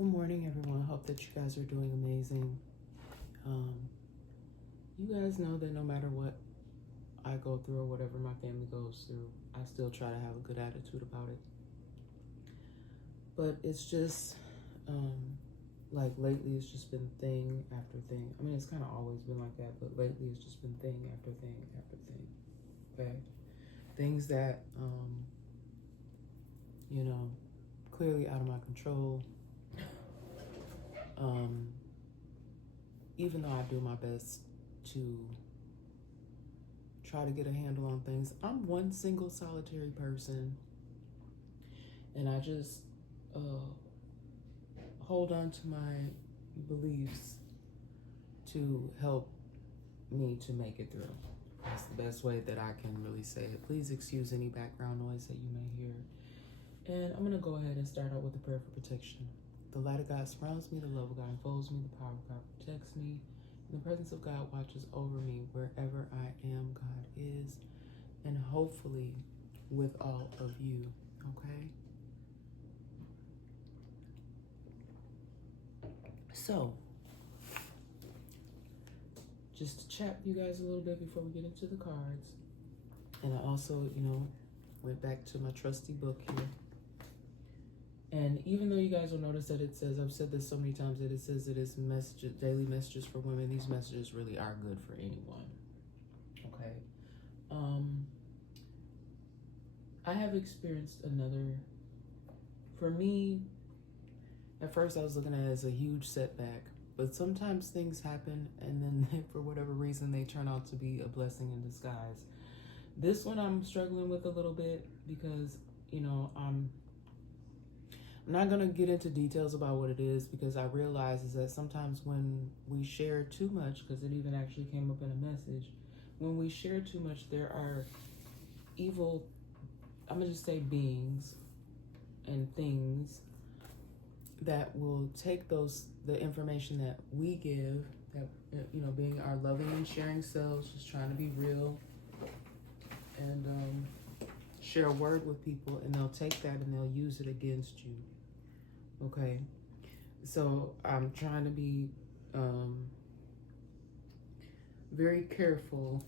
Good morning, everyone. Hope that you guys are doing amazing. You guys know that no matter what I go through or whatever my family goes through, I still try to have a good attitude about it. But it's just, like lately it's just been thing after thing. I mean, it's kind of always been like that, but lately it's just been thing after thing after thing. Okay? Things that, clearly out of my control. Even though I do my best to try to get a handle on things, I'm one single solitary person, and I just hold on to my beliefs to help me to make it through. That's the best way that I can really say it. Please excuse any background noise that you may hear. And I'm going to go ahead and start out with a prayer for protection. The light of God surrounds me, the love of God enfolds me, the power of God protects me, and the presence of God watches over me wherever I am. God is, and hopefully with all of you, okay? So, just to chat with you guys a little bit before we get into the cards. And I also, went back to my trusty book here. And even though you guys will notice that it says, I've said this so many times, that it says that it's messages, daily messages for women, these messages really are good for anyone. Okay. I have experienced for me, at first I was looking at it as a huge setback, but sometimes things happen and then for whatever reason they turn out to be a blessing in disguise. This one I'm struggling with a little bit because, I'm not going to get into details about what it is, because I realize is that sometimes when we share too much, because it even actually came up in a message, when we share too much, there are evil, I'm going to just say beings and things that will take the information that we give, that, being our loving and sharing selves, just trying to be real, and share a word with people, and they'll take that and they'll use it against you. Okay, so I'm trying to be very careful.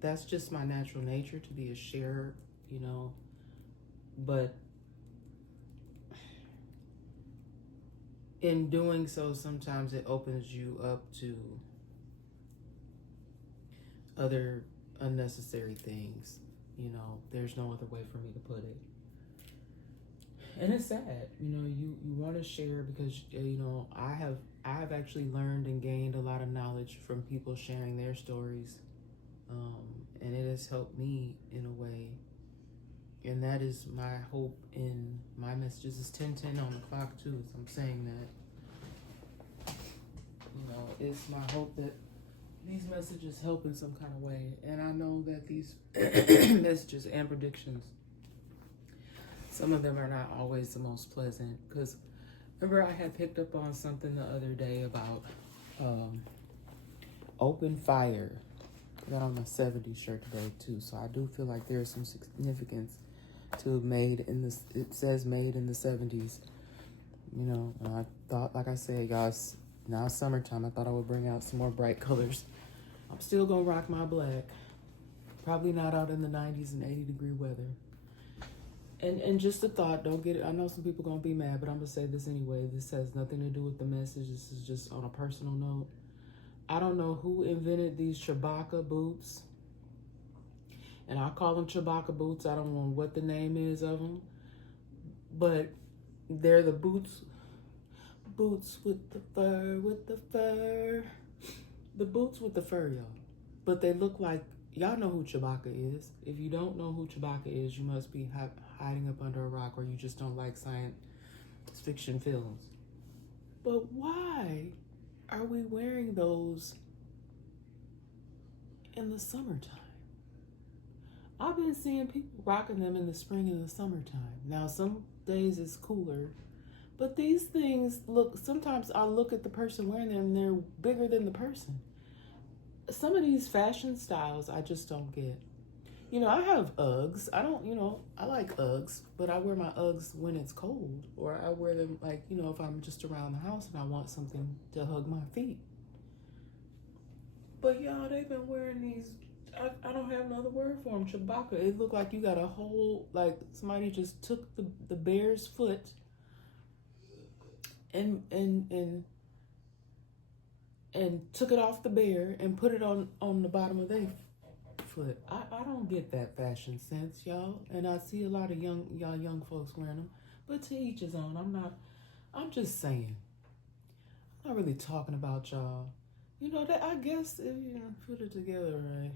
That's just my natural nature to be a sharer, but in doing so, sometimes it opens you up to other unnecessary things. There's no other way for me to put it. And it's sad, you want to share because, I have actually learned and gained a lot of knowledge from people sharing their stories. And it has helped me in a way. And that is my hope in my messages. It's 10:10 on the clock too, so I'm saying that, it's my hope that these messages help in some kind of way. And I know that these messages and predictions, some of them are not always the most pleasant, because remember I had picked up on something the other day about open fire. I got on my 70s shirt today too, so I do feel like there's some significance to it says made in the 70s. And I thought, like I said, guys, now it's summertime, I thought I would bring out some more bright colors. I'm still gonna rock my black. Probably not out in the 90s and 80-degree weather. And just a thought, don't get it. I know some people gonna be mad, but I'm gonna say this anyway. This has nothing to do with the message. This is just on a personal note. I don't know who invented these Chewbacca boots, and I call them Chewbacca boots. I don't know what the name is of them, but they're the boots with the fur, the boots with the fur, y'all. But they look like, y'all know who Chewbacca is. If you don't know who Chewbacca is, you must be hiding up under a rock, or you just don't like science fiction films. But why are we wearing those in the summertime? I've been seeing people rocking them in the spring and the summertime. Now, some days it's cooler, but these things sometimes I look at the person wearing them and they're bigger than the person. Some of these fashion styles I just don't get. I have Uggs. I don't, I like Uggs, but I wear my Uggs when it's cold, or I wear them like, if I'm just around the house and I want something to hug my feet. But y'all, they've been wearing these. I don't have another word for them. Chewbacca. It looked like you got a whole, like somebody just took the bear's foot and took it off the bear and put it on the bottom of their foot. I don't get that fashion sense, y'all. And I see a lot of young folks wearing them. But to each his own. I'm just saying. I'm not really talking about y'all. That I guess if you put it together right,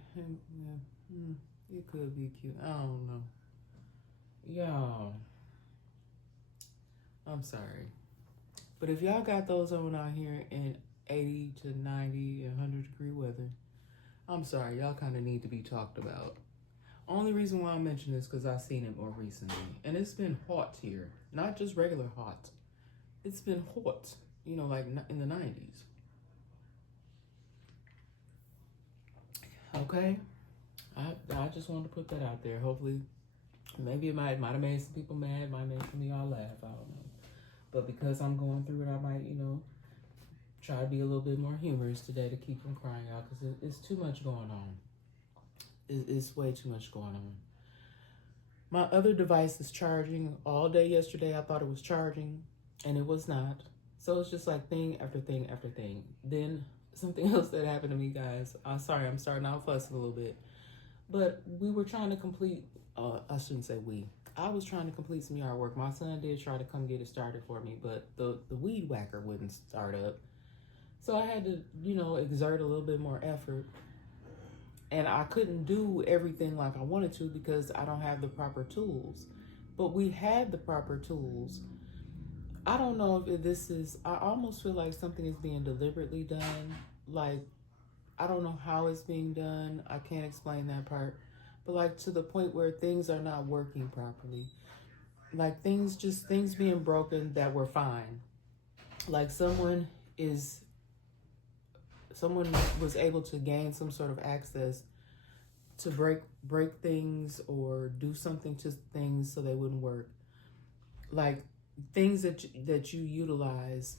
it could be cute. I don't know. Y'all, I'm sorry. But if y'all got those on out here in 80 to 90 and 100-degree weather, I'm sorry. Y'all kind of need to be talked about. Only reason why I mention this because I've seen it more recently. And it's been hot here. Not just regular hot. It's been hot, like in the 90s. Okay? I just wanted to put that out there. Hopefully, maybe it might have made some people mad, might make some of y'all laugh. I don't know. But because I'm going through it, I might, try to be a little bit more humorous today to keep from crying out because it's too much going on. It's way too much going on. My other device is charging all day yesterday. I thought it was charging, and it was not. So it's just like thing after thing after thing. Then something else that happened to me, guys. I'm sorry, I'm starting out fussing a little bit. But we were trying to complete, I shouldn't say we. I was trying to complete some yard work. My son did try to come get it started for me, but the weed whacker wouldn't start up. So I had to, exert a little bit more effort. And I couldn't do everything like I wanted to because I don't have the proper tools. But we had the proper tools. I don't know if this is, I almost feel like something is being deliberately done. Like, I don't know how it's being done. I can't explain that part. But like to the point where things are not working properly. Like things being broken that were fine. Like someone was able to gain some sort of access to break things or do something to things so they wouldn't work. Like things that you utilize,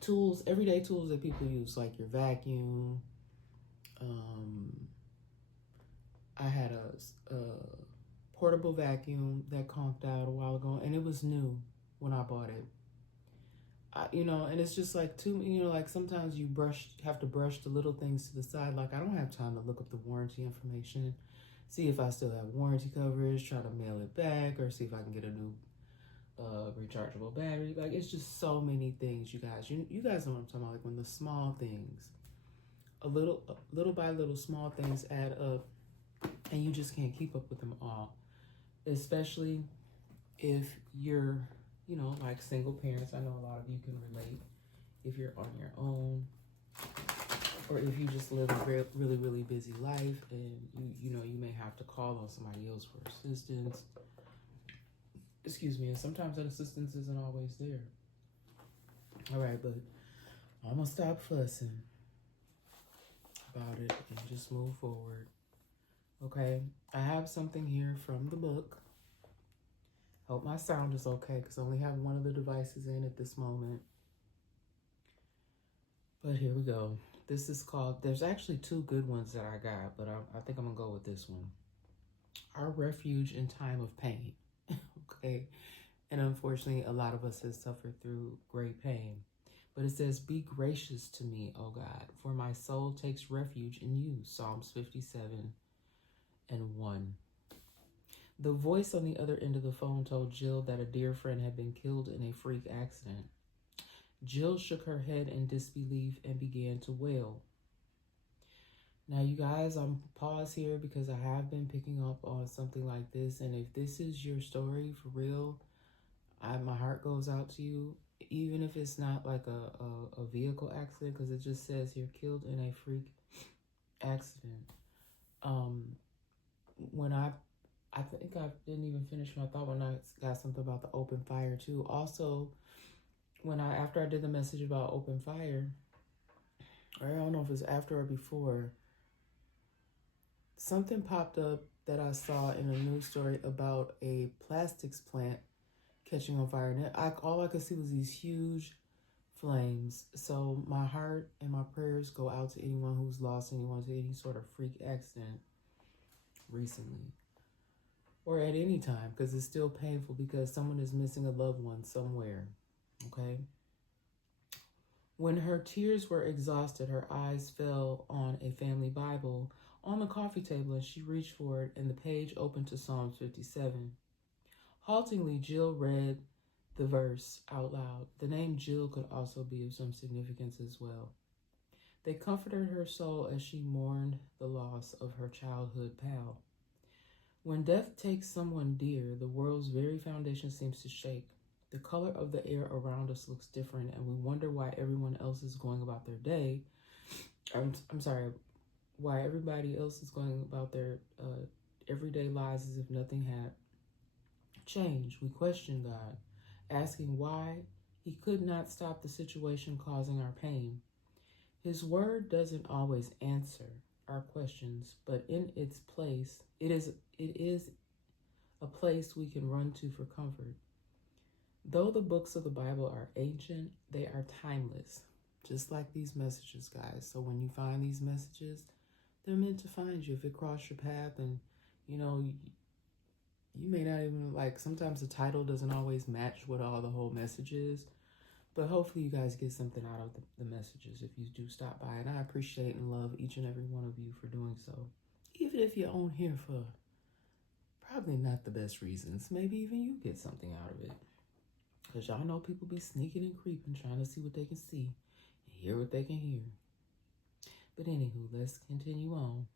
tools, everyday tools that people use, like your vacuum. I had a portable vacuum that conked out a while ago, and it was new when I bought it. And it's just like like sometimes you have to brush the little things to the side. Like I don't have time to look up the warranty information, see if I still have warranty coverage, try to mail it back, or see if I can get a new rechargeable battery. Like it's just so many things, you guys. You guys know what I'm talking about. Like when the small things, little by little, small things add up, and you just can't keep up with them all. Especially if you're like single parents. I know a lot of you can relate if you're on your own, or if you just live a really, really busy life and you may have to call on somebody else for assistance. Excuse me, and sometimes that assistance isn't always there. All right, but I'm gonna stop fussing about it and just move forward. Okay, I have something here from the book. Hope my sound is okay because I only have one of the devices in at this moment. But here we go. This is called, there's actually two good ones that I got, but I think I'm going to go with this one. Our Refuge in Time of Pain. Okay. And unfortunately, a lot of us have suffered through great pain. But it says, "Be gracious to me, O God, for my soul takes refuge in you." Psalms 57:1. The voice on the other end of the phone told Jill that a dear friend had been killed in a freak accident. Jill shook her head in disbelief and began to wail. Now, you guys, I'm pause here because I have been picking up on something like this, and if this is your story for real, my heart goes out to you, even if it's not like a vehicle accident, because it just says here, killed in a freak accident. When I think I didn't even finish my thought when I got something about the open fire too. Also, after I did the message about open fire, or I don't know if it's after or before, something popped up that I saw in a news story about a plastics plant catching on fire. And all I could see was these huge flames. So my heart and my prayers go out to anyone who's lost anyone to any sort of freak accident recently or at any time, because it's still painful because someone is missing a loved one somewhere. Okay. When her tears were exhausted, her eyes fell on a family Bible on the coffee table, and she reached for it, and the page opened to Psalm 57. Haltingly, Jill read the verse out loud. The name Jill could also be of some significance as well. They comforted her soul as she mourned the loss of her childhood pal. When death takes someone dear, the world's very foundation seems to shake. The color of the air around us looks different, and we wonder why everyone else is going about their day. Why everybody else is going about their everyday lives as if nothing had changed. We question God, asking why He could not stop the situation causing our pain. His word doesn't always answer our questions, but in its place, it is a place we can run to for comfort. Though the books of the Bible are ancient, they are timeless, just like these messages, guys. So when you find these messages, they're meant to find you. If it crossed your path, and you may not even sometimes the title doesn't always match what all the whole message is, but hopefully you guys get something out of the messages if you do stop by. And I appreciate and love each and every one of you for doing so, even if you're on here for probably not the best reasons. Maybe even you get something out of it. Because y'all know people be sneaking and creeping, trying to see what they can see and hear what they can hear. But anywho, let's continue on.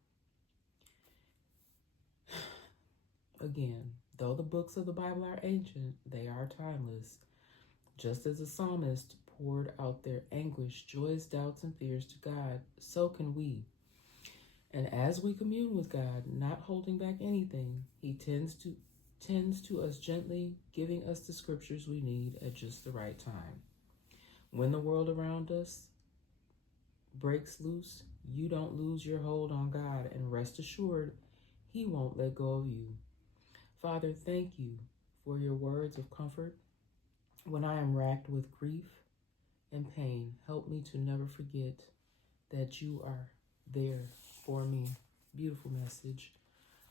Again, though the books of the Bible are ancient, they are timeless. Just as the psalmist poured out their anguish, joys, doubts, and fears to God, so can we. And as we commune with God, not holding back anything, He tends to us gently, giving us the scriptures we need at just the right time. When the world around us breaks loose, you don't lose your hold on God, and rest assured, He won't let go of you. Father, thank you for your words of comfort. When I am racked with grief and pain, help me to never forget that you are there for me. Beautiful message.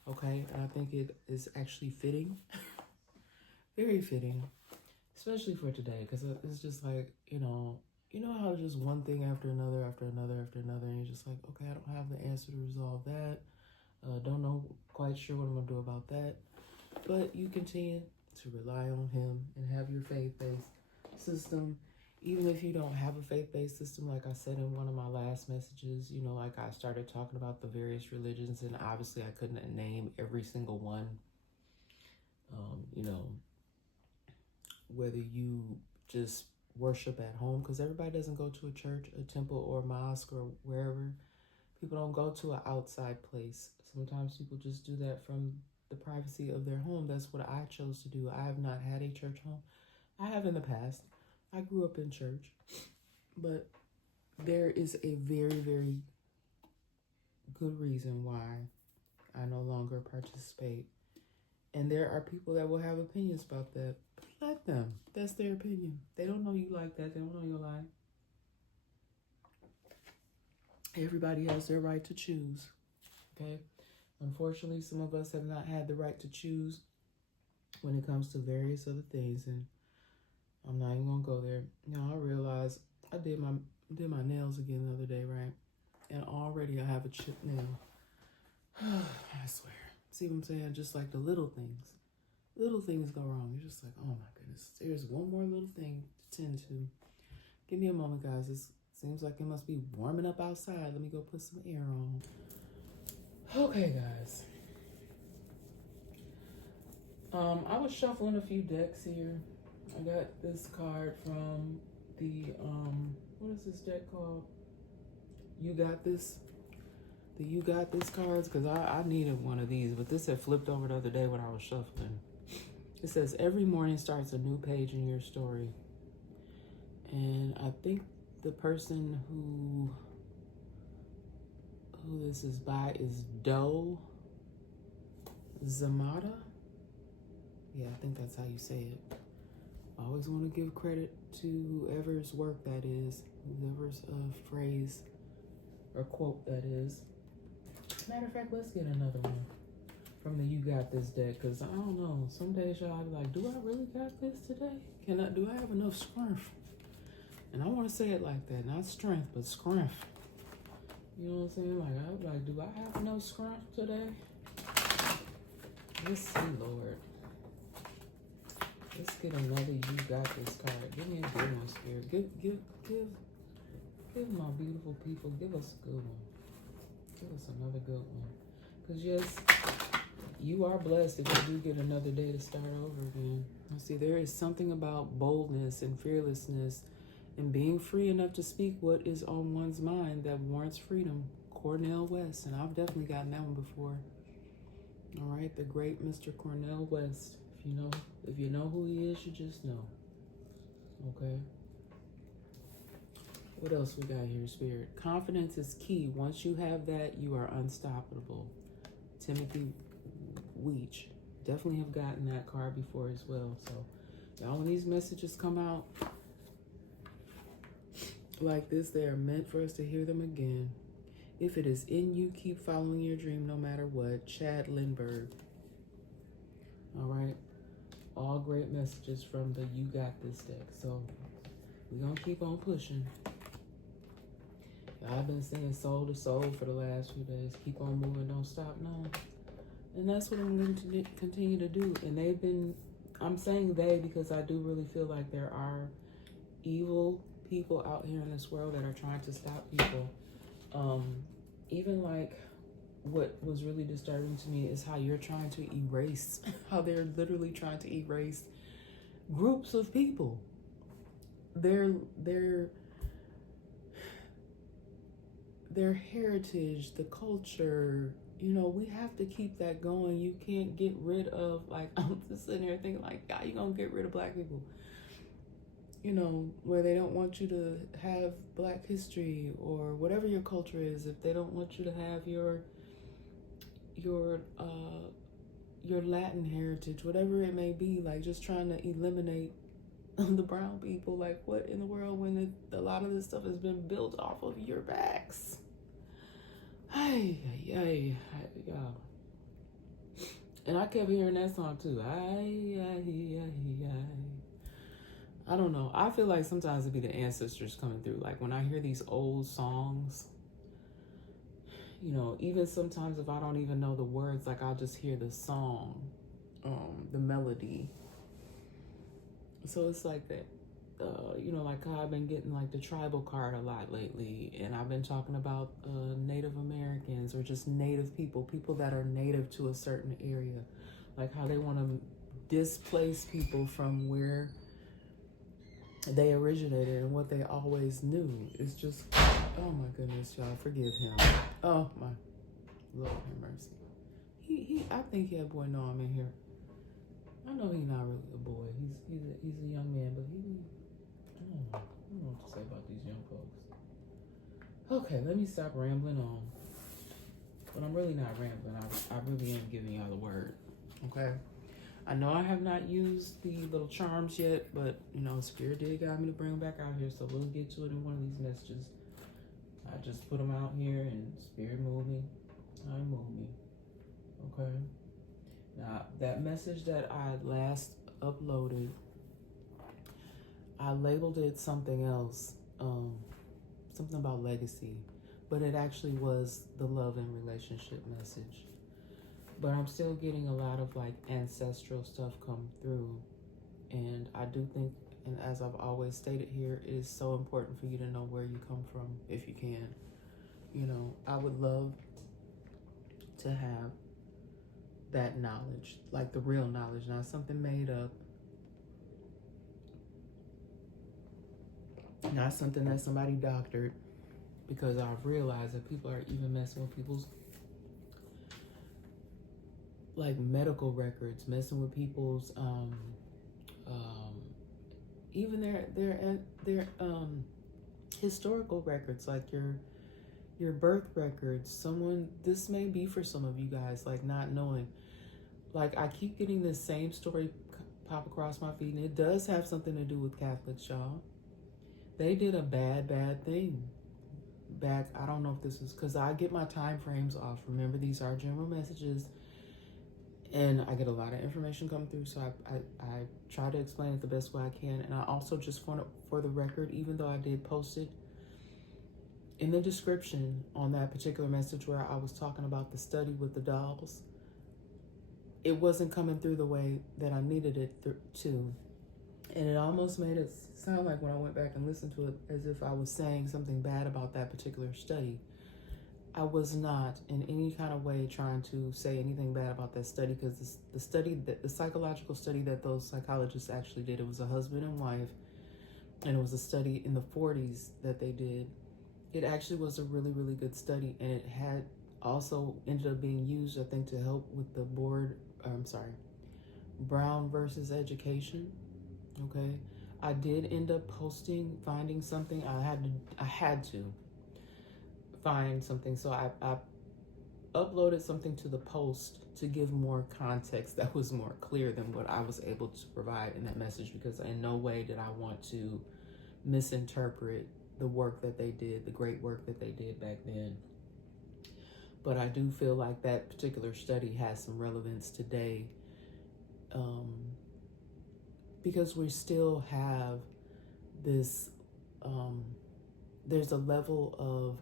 Okay, and I think it is actually fitting, very fitting, especially for today, because it's just like, you know how just one thing after another, and you're just like, okay, I don't have the answer to resolve that. Don't know, quite sure what I'm going to do about that. But you continue to rely on Him and have your faith-based system. Even if you don't have a faith-based system, like I said in one of my last messages, I started talking about the various religions, and obviously I couldn't name every single one. Whether you just worship at home, because everybody doesn't go to a church, a temple, or a mosque, or wherever. People don't go to an outside place. Sometimes people just do that from the privacy of their home. That's what I chose to do. I have not had a church home. I have in the past. I grew up in church, but there is a very, very good reason why I no longer participate. And there are people that will have opinions about that. But let them. That's their opinion. They don't know you like that. They don't know your life. Everybody has their right to choose. Okay? Unfortunately, some of us have not had the right to choose when it comes to various other things, and I'm not even gonna go there. Now I realize I did my nails again the other day, right? And already I have a chipped nail. I swear. See what I'm saying? Just like the little things. Little things go wrong. You're just like, oh my goodness. There's one more little thing to tend to. Give me a moment, guys. It seems like it must be warming up outside. Let me go put some air on. Okay, guys. I was shuffling a few decks here. I got this card from the, what is this deck called? You Got This? The You Got This cards, because I needed one of these, but this had flipped over the other day when I was shuffling. It says, every morning starts a new page in your story. And I think the person who who this is by is Doe Zamata. Yeah, I think that's how you say it. I always want to give credit to whoever's work that is, whoever's phrase or quote that is. Matter of fact, let's get another one from the You Got This deck, because I don't know. Some days y'all be like, do I really got this today? Do I have enough strength? And I want to say it like that, not strength, but strength. You know what I'm saying? Like, I was like, do I have enough strength today? Let's see, Lord. Let's get another You Got This card. Give me a good one, Spirit. Give my beautiful people, give us a good one. Give us another good one. Because yes, you are blessed if you do get another day to start over again. I see there is something about boldness and fearlessness and being free enough to speak what is on one's mind that warrants freedom. Cornel West, and I've definitely gotten that one before. All right, the great Mr. Cornel West. If you know who he is, you just know. Okay. What else we got here, Spirit? Confidence is key. Once you have that, you are unstoppable. Timothy Weech. Definitely have gotten that card before as well. So, y'all, when these messages come out like this, they are meant for us to hear them again. If it is in you, keep following your dream no matter what. Chad Lindbergh. All right. All great messages from the You Got This deck. So, we're going to keep on pushing. I've been saying soul to soul for the last few days. Keep on moving, don't stop now. And that's what I'm going to continue to do. And I'm saying they because I do really feel like there are evil people out here in this world that are trying to stop people. Even like what was really disturbing to me is how you're trying to erase, how they're literally trying to erase groups of people. Their heritage, the culture, we have to keep that going. You can't get rid of, like, I'm just sitting here thinking, like, how you gonna get rid of black people? Where they don't want you to have black history or whatever your culture is. If they don't want you to have your Latin heritage, whatever it may be, like just trying to eliminate the brown people. Like, what in the world when a lot of this stuff has been built off of your backs? Yeah. And I kept hearing that song too. I don't know. I feel like sometimes it'd be the ancestors coming through. Like when I hear these old songs, even sometimes if I don't even know the words, like I'll just hear the song, the melody. So it's like that. Like how I've been getting like the tribal card a lot lately, and I've been talking about Native Americans or just Native people that are native to a certain area, like how they want to displace people from where they originated and what they always knew. It's just, oh my goodness, y'all, forgive him. Oh my Lord have mercy. I think that boy know I'm in here. I know he's not really a boy. He's a young man, but I don't know what to say about these young folks. Okay, let me stop rambling on. But I'm really not rambling. I really am giving y'all the word. Okay? I know I have not used the little charms yet, but, Spirit did got me to bring them back out here, so we'll get to it in one of these messages. I just put them out here, and Spirit moved me. Time moved me. Okay? Now, that message that I last uploaded, I labeled it something else, something about legacy, but it actually was the love and relationship message. But I'm still getting a lot of like ancestral stuff come through, and I do think, and as I've always stated here, it is so important for you to know where you come from if you can. I would love to have that knowledge, like the real knowledge, not something made up. Not something that somebody doctored, because I've realized that people are even messing with people's like medical records, messing with people's even their historical records, like your birth records. This may be for some of you guys, like not knowing. Like I keep getting this same story pop across my feed, and it does have something to do with Catholics, y'all. They did a bad thing back. I don't know if this is because I get my time frames off. Remember, these are general messages, and I get a lot of information come through, so I try to explain it the best way I can. And I also just want it for the record, even though I did post it in the description on that particular message where I was talking about the study with the dolls, it wasn't coming through the way that I needed it to. And it almost made it sound like when I went back and listened to it as if I was saying something bad about that particular study. I was not in any kind of way trying to say anything bad about that study, because the psychological study that those psychologists actually did, it was a husband and wife, and it was a study in the 40s that they did. It actually was a really, really good study, and it had also ended up being used, I think, to help with the Brown versus education. Okay, I did end up finding something. I had to find something, so I uploaded something to the post to give more context that was more clear than what I was able to provide in that message, because in no way did I want to misinterpret the work that they did, the great work that they did back then. But I do feel like that particular study has some relevance today, because we still have this, there's a level of,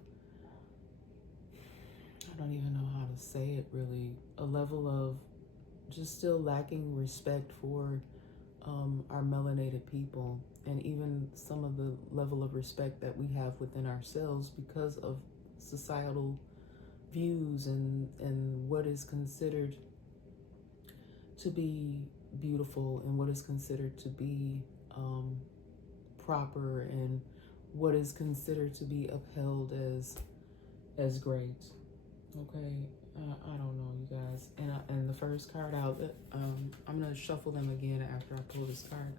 I don't even know how to say it really, a level of just still lacking respect for our melanated people, and even some of the level of respect that we have within ourselves because of societal views and what is considered to be beautiful and what is considered to be proper and what is considered to be upheld as great. Okay, I don't know, you guys. And the first card out, I'm gonna shuffle them again after I pull this card.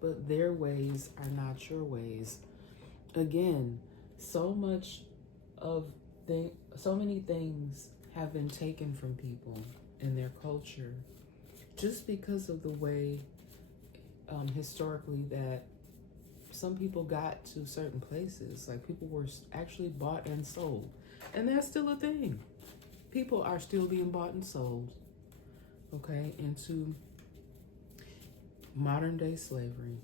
But their ways are not your ways. Again, so many things have been taken from people in their culture just because of the way historically that some people got to certain places. Like people were actually bought and sold, and that's still a thing. People are still being bought and sold, okay, into modern day slavery.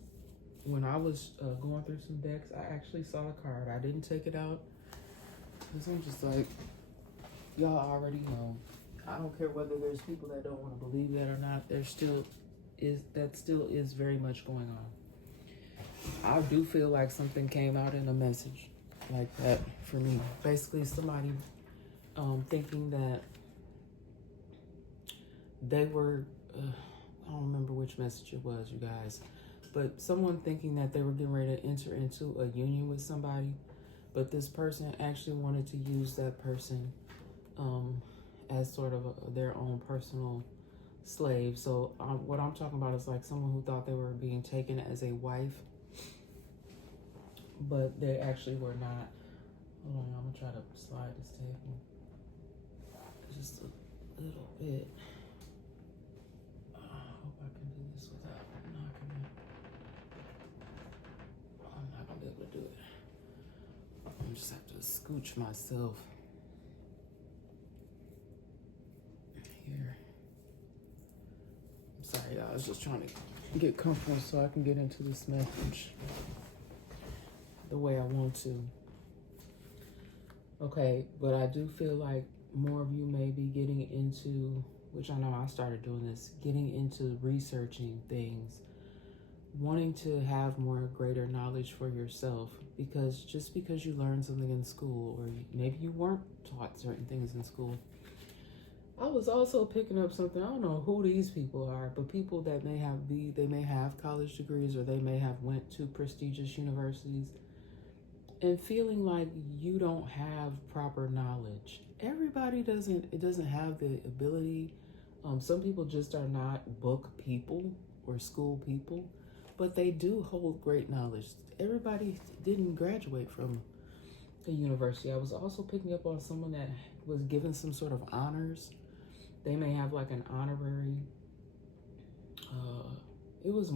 When I was going through some decks, I actually saw a card. I didn't take it out because I'm just like, y'all already know. I don't care whether there's people that don't want to believe that or not. That still is very much going on. I do feel like something came out in a message like that for me. Basically, somebody thinking that they were, I don't remember which message it was, you guys, but someone thinking that they were getting ready to enter into a union with somebody, but this person actually wanted to use that person as sort of their own personal slave. So what I'm talking about is like someone who thought they were being taken as a wife, but they actually were not. Hold on, I'm gonna try to slide this table just a little bit. I hope I can do this without knocking it. I'm not gonna be able to do it. I just have to scooch myself here. I'm sorry, y'all. I was just trying to get comfortable so I can get into this message the way I want to. Okay, but I do feel like more of you may be getting into, which I know I started doing this, getting into researching things, wanting to have more greater knowledge for yourself, because just because you learned something in school, or maybe you weren't taught certain things in school. I was also picking up something, I don't know who these people are, but people that they may have college degrees, or they may have went to prestigious universities, and feeling like you don't have proper knowledge. Everybody doesn't have the ability. Some people just are not book people or school people, but they do hold great knowledge. Everybody didn't graduate from a university. I was also picking up on someone that was given some sort of honors. They may have like an honorary. It's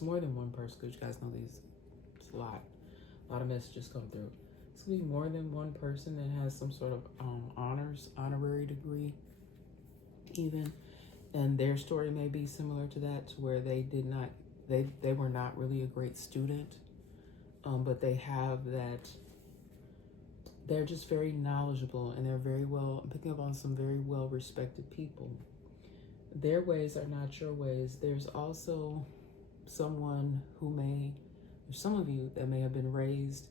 more than one person, because you guys know it's a lot of messages come through. It's gonna be more than one person that has some sort of honorary degree, even, and their story may be similar to that, to where they were not really a great student, but they have that. They're just very knowledgeable, and they're very well. I'm picking up on some very well respected people. Their ways are not your ways. There's also someone or some of you that may have been raised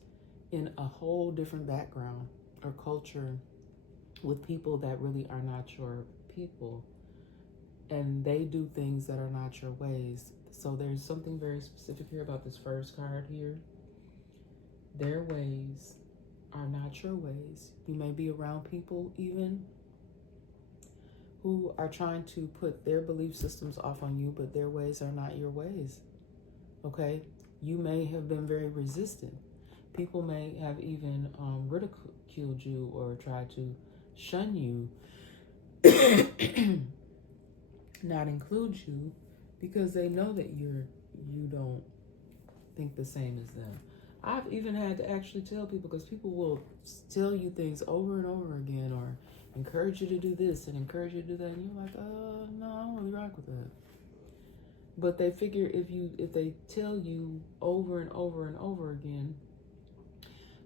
in a whole different background or culture with people that really are not your people, and they do things that are not your ways. So there's something very specific here about this first card here. Their ways are not your ways. You may be around people even who are trying to put their belief systems off on you, but their ways are not your ways. Okay? You may have been very resistant. People may have even ridiculed you or tried to shun you, not include you, because they know that you don't think the same as them. I've even had to actually tell people, because people will tell you things over and over again, or encourage you to do this and encourage you to do that, and you're like, no, I don't really rock with that. But they figure if they tell you over and over and over again,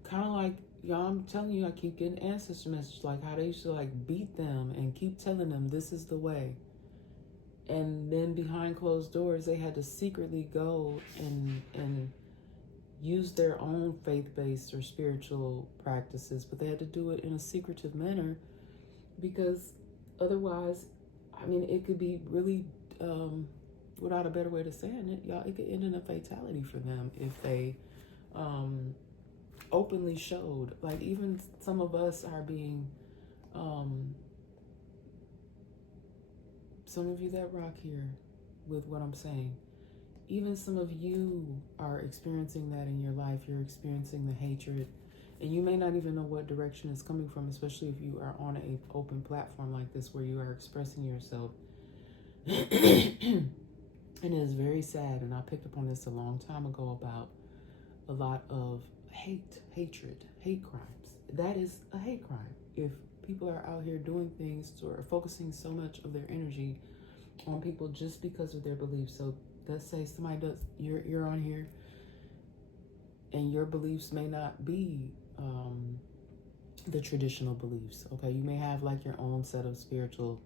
kind of like, y'all, I'm telling you, I keep getting ancestor messages, like how they used to like beat them and keep telling them this is the way. And then behind closed doors, they had to secretly go and use their own faith-based or spiritual practices, but they had to do it in a secretive manner, because otherwise, I mean, it could be really, without a better way to say it, y'all, it could end in a fatality for them if they openly showed. Like, even some of us are being, some of you that rock here with what I'm saying, even some of you are experiencing that in your life. You're experiencing the hatred, and you may not even know what direction it's coming from, especially if you are on an open platform like this where you are expressing yourself. And it is very sad, and I picked up on this a long time ago about a lot of hatred, hate crimes. That is a hate crime. If people are out here doing things or focusing so much of their energy on people just because of their beliefs. So let's say somebody does, you're on here and your beliefs may not be the traditional beliefs. Okay, you may have like your own set of spiritual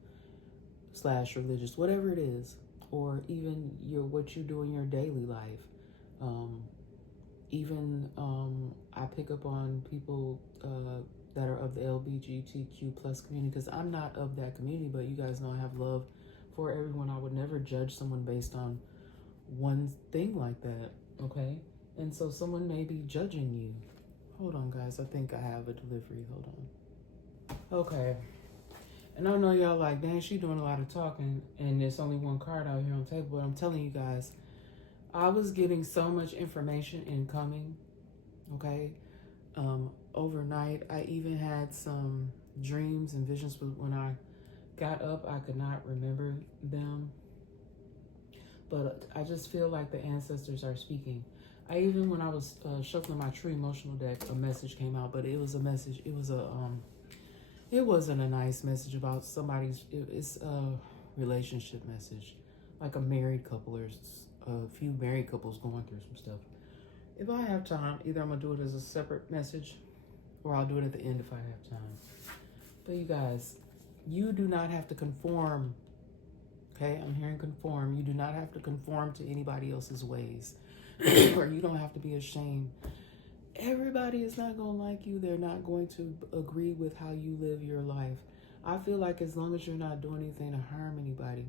/ religious, whatever it is, or even what you do in your daily life. I pick up on people that are of the LGBTQ plus community, because I'm not of that community, but you guys know I have love for everyone. I would never judge someone based on one thing like that, okay? And so someone may be judging you. Hold on, guys. I think I have a delivery. Hold on. Okay. And I know y'all like, dang, she doing a lot of talking, and there's only one card out here on the table, but I'm telling you guys, I was getting so much information incoming, okay? Overnight, I even had some dreams and visions, but when I got up, I could not remember them. But I just feel like the ancestors are speaking. When I was shuffling my true emotional deck, a message came out, but it was a message. It was it wasn't a nice message about somebody's. It's a relationship message, like a married couple or a few married couples going through some stuff. If I have time, either I'm gonna do it as a separate message, or I'll do it at the end if I have time. But you guys, you do not have to conform. Okay, I'm hearing conform. You do not have to conform to anybody else's ways, or you don't have to be ashamed. Everybody is not going to like you. They're not going to agree with how you live your life. I feel like as long as you're not doing anything to harm anybody.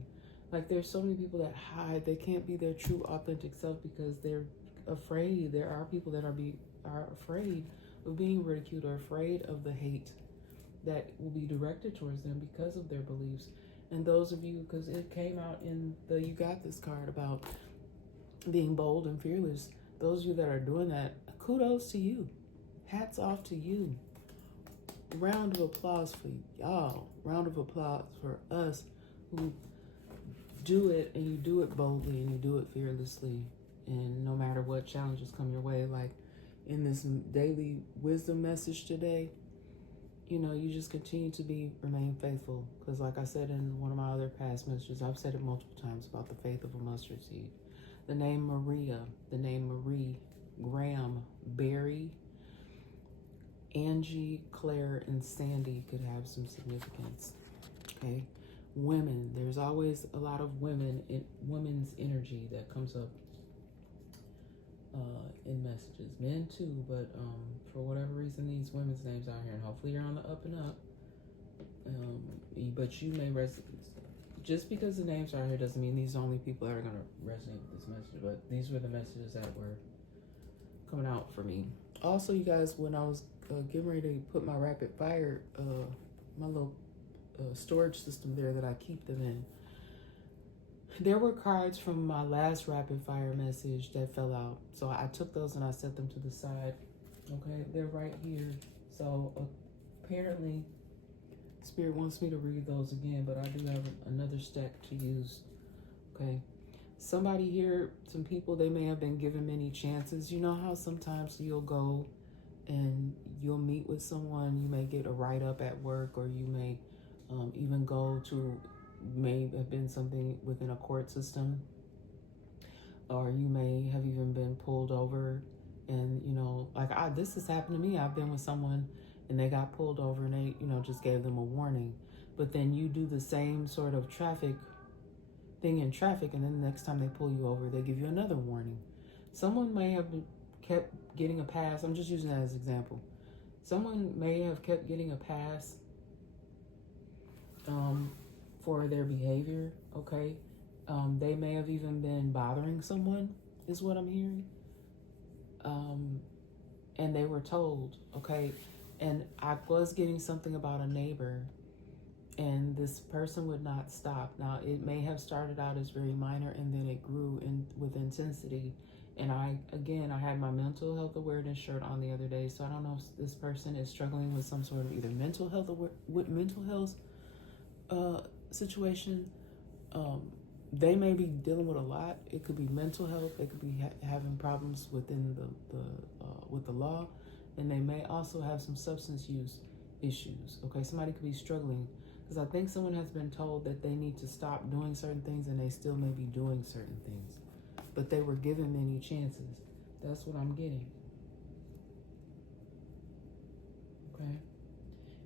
Like, there's so many people that hide. They can't be their true, authentic self because they're afraid. There are people that are afraid of being ridiculed, or afraid of the hate that will be directed towards them because of their beliefs. And those of you, because it came out in the You Got This card about being bold and fearless, those of you that are doing that, kudos to you. hats off to you. Round of applause for y'all. Round of applause for us who do it, and you do it boldly, and you do it fearlessly. And no matter what challenges come your way, like in this daily wisdom message today, you know, you just continue to remain faithful. Because like I said in one of my other past messages, I've said it multiple times about the faith of a mustard seed. The name Maria, the name Marie, Graham, Barry, Angie, Claire, and Sandy could have some significance. Okay. Women, there's always a lot of women's energy that comes up in messages. Men too, but for whatever reason, these women's names out here, and hopefully you're on the up and up. But you may just because the names are here doesn't mean these are the only people that are going to resonate with this message. But these were the messages that were coming out for me. Also, you guys, when I was getting ready to put my rapid fire, my little storage system there that I keep them in, there were cards from my last rapid fire message that fell out. So I took those and I set them to the side. Okay, they're right here. So apparently Spirit wants me to read those again, but I do have another stack to use. Okay, somebody here, some people, they may have been given many chances. You know how sometimes you'll go and you'll meet with someone, you may get a write-up at work, or you may even go to, may have been something within a court system, or you may have even been pulled over, and you know, like this has happened to me. I've been with someone and they got pulled over and they, you know, just gave them a warning, but then you do the same sort of traffic thing in traffic, and then the next time they pull you over, they give you another warning. Someone may have kept getting a pass. I'm just using that as an example. Someone may have kept getting a pass for their behavior, okay? They may have even been bothering someone, is what I'm hearing. And they were told, okay? And I was getting something about a neighbor, and this person would not stop. Now, it may have started out as very minor, and then it grew with intensity. And I had my mental health awareness shirt on the other day, so I don't know if this person is struggling with some sort of either mental health situation. They may be dealing with a lot. It could be mental health. They could be having problems within with the law, and they may also have some substance use issues. Okay, somebody could be struggling because I think someone has been told that they need to stop doing certain things, and they still may be doing certain things, but they were given many chances. That's what I'm getting. Okay,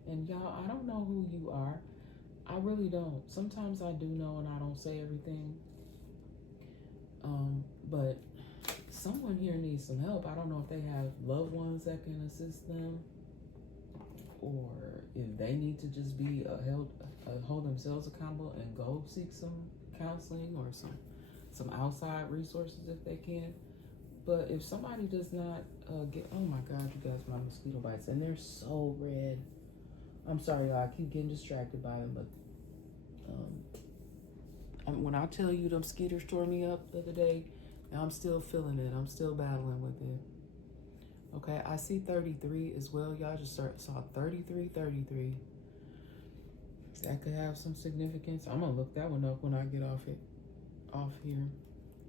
and y'all, I don't know who you are. I really don't. Sometimes I do know, and I don't say everything. But someone here needs some help. I don't know if they have loved ones that can assist them, or if they need to just be hold themselves accountable and go seek some counseling or some outside resources if they can. But if somebody does not get, oh my God, you guys, my mosquito bites, and they're so red. I'm sorry, y'all, I keep getting distracted by them, but when I tell you the mosquitoes tore me up the other day, I'm still feeling it. I'm still battling with it. Okay, I see 33 as well. Y'all just saw 33. That could have some significance. I'm gonna look that one up when I get off here,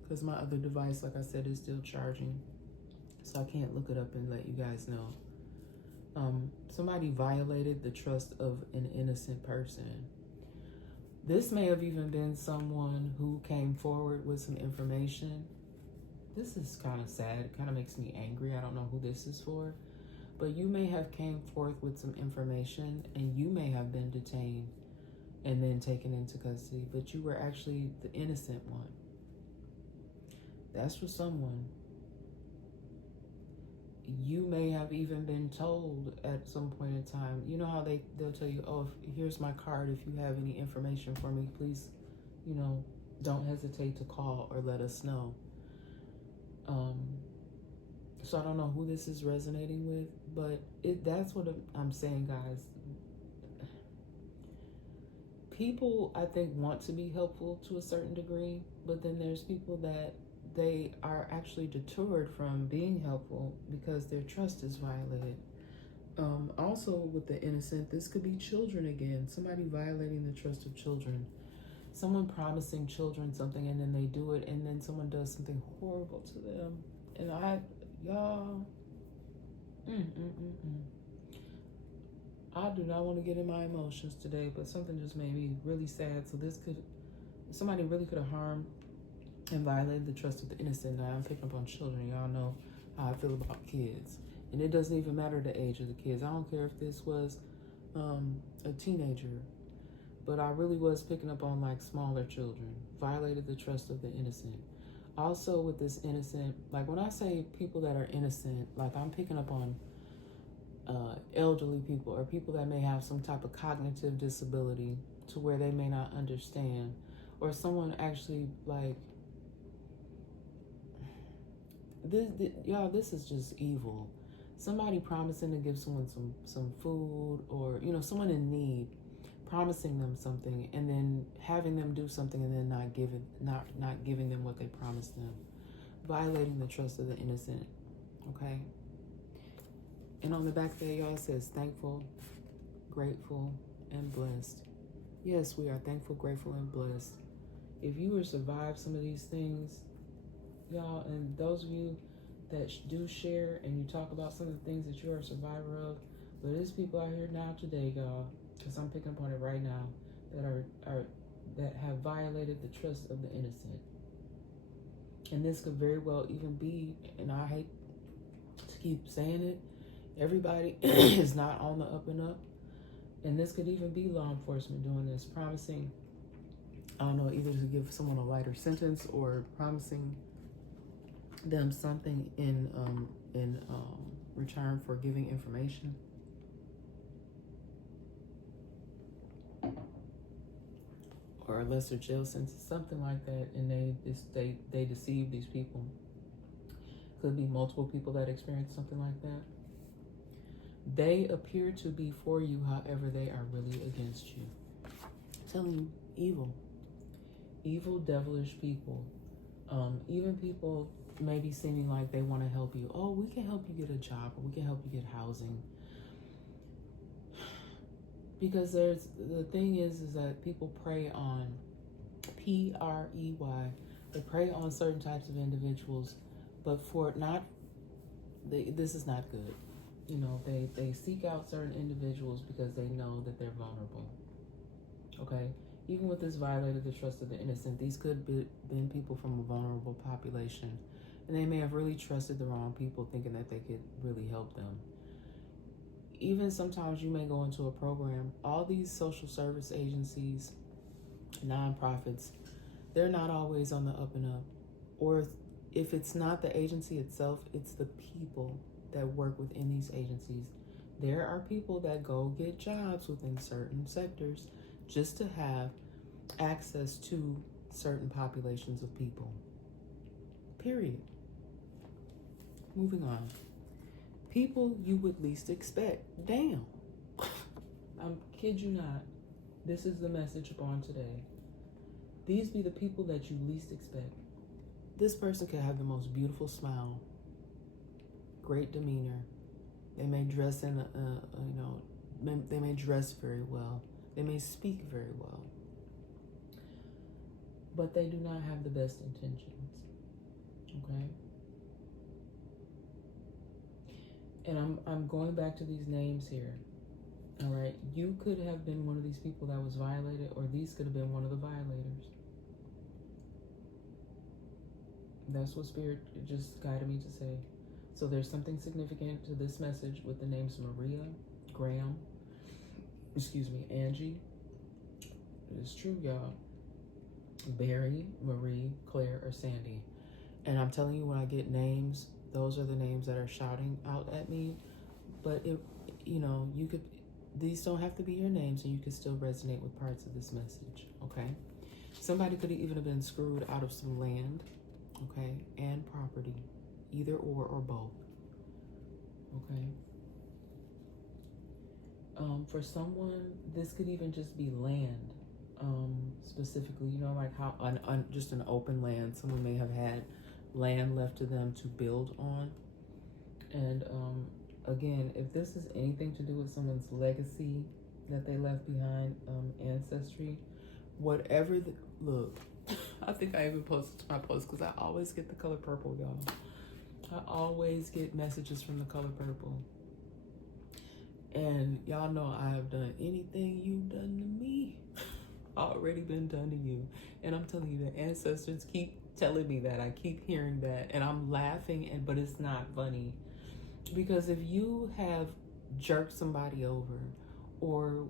because my other device, like I said, is still charging, so I can't look it up and let you guys know. Somebody violated the trust of an innocent person. This may have even been someone who came forward with some information. This is kind of sad. It kind of makes me angry. I don't know who this is for, but you may have came forth with some information, and you may have been detained and then taken into custody, but you were actually the innocent one. That's for someone. You may have even been told at some point in time, you know how they'll tell you, oh, here's my card. If you have any information for me, please, don't hesitate to call or let us know. So I don't know who this is resonating with, but that's what I'm saying, guys. People, I think, want to be helpful to a certain degree, but then there's people that they are actually deterred from being helpful because their trust is violated. Also, with the innocent, this could be children again. Somebody violating the trust of children. Someone promising children something and then they do it, and then someone does something horrible to them. And y'all, I do not want to get in my emotions today, but something just made me really sad. So somebody really could have harmed and violated the trust of the innocent. Now I'm picking up on children. Y'all know how I feel about kids. And it doesn't even matter the age of the kids. I don't care if this was a teenager, but I really was picking up on like smaller children. Violated the trust of the innocent. Also with this innocent, like when I say people that are innocent, like I'm picking up on elderly people or people that may have some type of cognitive disability to where they may not understand, or someone actually like y'all, this is just evil. Somebody promising to give someone some food, or someone in need, promising them something and then having them do something and then not giving them what they promised them, violating the trust of the innocent. Okay. And on the back there, y'all, it says thankful, grateful, and blessed. Yes, we are thankful, grateful, and blessed. If you were to survive some of these things, y'all, and those of you that do share and you talk about some of the things that you're a survivor of, but there's people out here now today, y'all, because I'm picking up on it right now, that have violated the trust of the innocent. And this could very well even be, and I hate to keep saying it, everybody is not on the up and up. And this could even be law enforcement doing this, promising, I don't know, either to give someone a lighter sentence or promising them something in return for giving information. Or a lesser jail sentence, something like that, and they deceive these people. Could be multiple people that experience something like that. They appear to be for you, however, they are really against you. I'm telling you, evil, devilish people. Even people maybe seeming like they want to help you. Oh, we can help you get a job, or we can help you get housing. Because the thing is that people prey on PREY. They prey on certain types of individuals, but this is not good. They seek out certain individuals because they know that they're vulnerable. Okay? Even with this violated the trust of the innocent, these could have been people from a vulnerable population. And they may have really trusted the wrong people, thinking that they could really help them. Even sometimes you may go into a program, all these social service agencies, nonprofits, they're not always on the up and up. Or if it's not the agency itself, it's the people that work within these agencies. There are people that go get jobs within certain sectors just to have access to certain populations of people. Period. Moving on. People you would least expect. Damn. I'm kid you not. This is the message upon today. These be the people that you least expect. This person could have the most beautiful smile, great demeanor. They may dress they may dress very well. They may speak very well. But they do not have the best intentions. Okay? And I'm going back to these names here. All right? You could have been one of these people that was violated, or these could have been one of the violators. That's what Spirit just guided me to say. So there's something significant to this message with the names Maria, Graham, Angie. It's true, y'all. Barry, Marie, Claire, or Sandy. And I'm telling you, when I get names, those are the names that are shouting out at me. But these don't have to be your names, and you can still resonate with parts of this message. Okay? Somebody could even have been screwed out of some land, okay, and property, either or both. Okay? For someone, this could even just be land. Specifically, like how just an open land. Someone may have had land left to them to build on. And again, if this is anything to do with someone's legacy that they left behind, ancestry, whatever look, I think I even posted to my post because I always get the color purple, y'all. I always get messages from the color purple. And y'all know I have done anything you've done to me, already been done to you. And I'm telling you, the ancestors keep telling me that. I keep hearing that. And I'm laughing, but it's not funny. Because if you have jerked somebody over or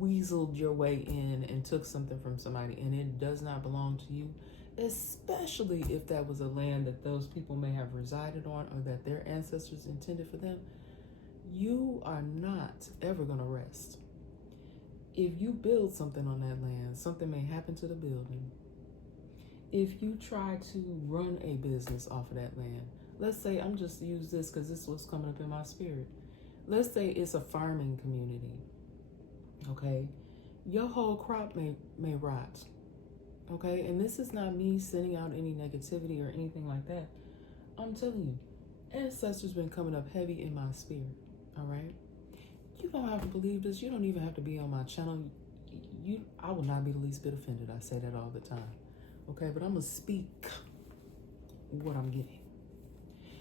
weaseled your way in and took something from somebody and it does not belong to you, especially if that was a land that those people may have resided on or that their ancestors intended for them, you are not ever going to rest. If you build something on that land, something may happen to the building. If you try to run a business off of that land, let's say, I'm just use this because this was coming up in my spirit. Let's say it's a farming community, okay? Your whole crop may rot, okay? And this is not me sending out any negativity or anything like that. I'm telling you, ancestors been coming up heavy in my spirit, all right? You don't have to believe this. You don't even have to be on my channel. I will not be the least bit offended. I say that all the time, okay? But I'm going to speak what I'm getting.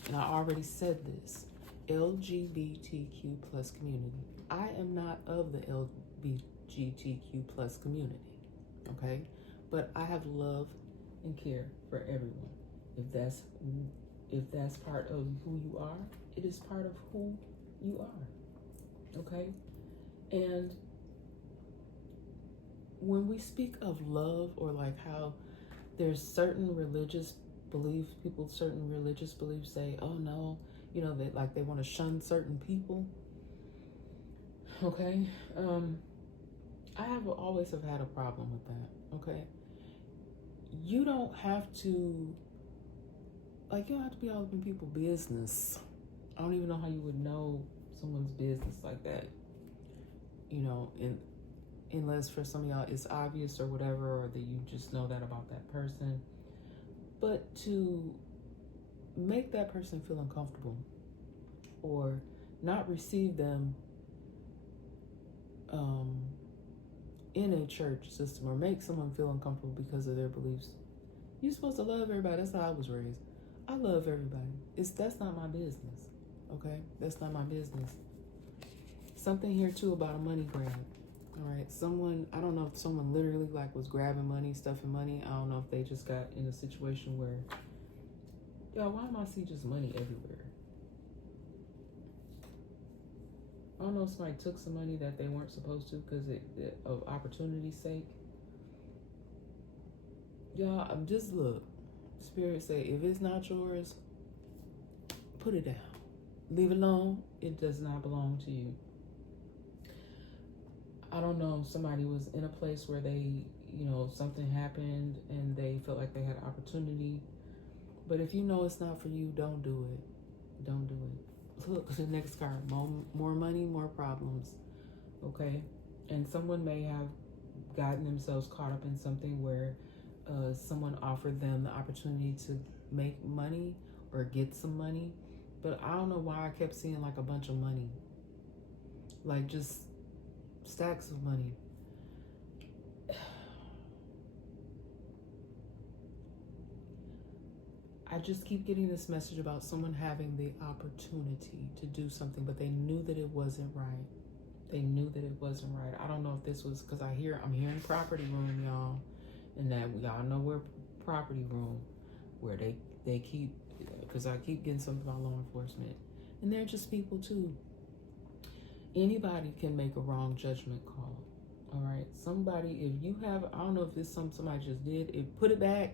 And I already said this, LGBTQ plus community. I am not of the LGBTQ plus community, okay? But I have love and care for everyone. If that's part of who you are, it is part of who you are, okay? And when we speak of love, or like how there's certain religious beliefs, certain religious beliefs say, oh no, you know, they want to shun certain people. Okay. I always have had a problem with that. Okay. You don't have to be all up in people's business. I don't even know how you would know someone's business like that. You know, unless for some of y'all it's obvious or whatever, or that you just know that about that person. But to make that person feel uncomfortable or not receive them in a church system, or make someone feel uncomfortable because of their beliefs, you're supposed to love everybody. That's how I was raised. I love everybody. That's not my business, okay? That's not my business. Something here too about a money grab. All right, I don't know if someone literally was grabbing money, stuffing money. I don't know if they just got in a situation where, y'all, why am I see just money everywhere? I don't know if somebody took some money that they weren't supposed to because of opportunity's sake. Y'all, look, Spirit say, if it's not yours, put it down. Leave it alone. It does not belong to you. I don't know if somebody was in a place where they, something happened and they felt like they had opportunity. But if you know it's not for you, don't do it. Don't do it. Look, the next card, more money, more problems, okay? And someone may have gotten themselves caught up in something where someone offered them the opportunity to make money or get some money. But I don't know why I kept seeing a bunch of money. Just stacks of money. I just keep getting this message about someone having the opportunity to do something, but they knew that it wasn't right. They knew that it wasn't right. I don't know if this was because I'm hearing property room, y'all, and that y'all know where property room, where they keep, because I keep getting something about law enforcement, and they're just people too. Anybody can make a wrong judgment call. All right. Somebody, if you have, I don't know if this somebody just did, put it back.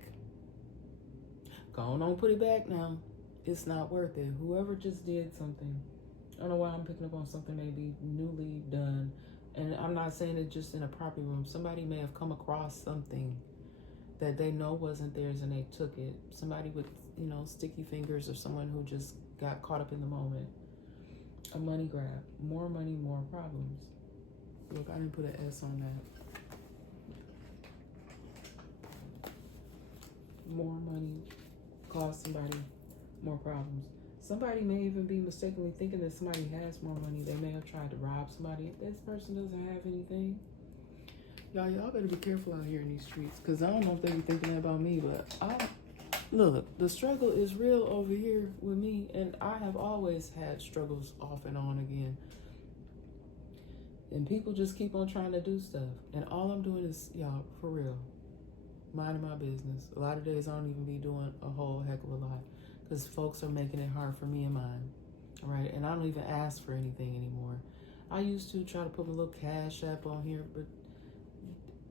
Go on, put it back now. It's not worth it. Whoever just did something, I don't know why I'm picking up on something maybe newly done. And I'm not saying it just in a property room. Somebody may have come across something that they know wasn't theirs and they took it. Somebody with, sticky fingers, or someone who just got caught up in the moment. A money grab. More money, more problems. Look, I didn't put an S on that. More money, cause somebody more problems. Somebody may even be mistakenly thinking that somebody has more money. They may have tried to rob somebody. If this person doesn't have anything, y'all better be careful out here in these streets. Because I don't know if they be thinking that about me, but look, the struggle is real over here with me. And I have always had struggles off and on again. And people just keep on trying to do stuff. And all I'm doing is, y'all, for real, minding my business. A lot of days I don't even be doing a whole heck of a lot. Because folks are making it hard for me and mine. All right? And I don't even ask for anything anymore. I used to try to put a little cash app on here, but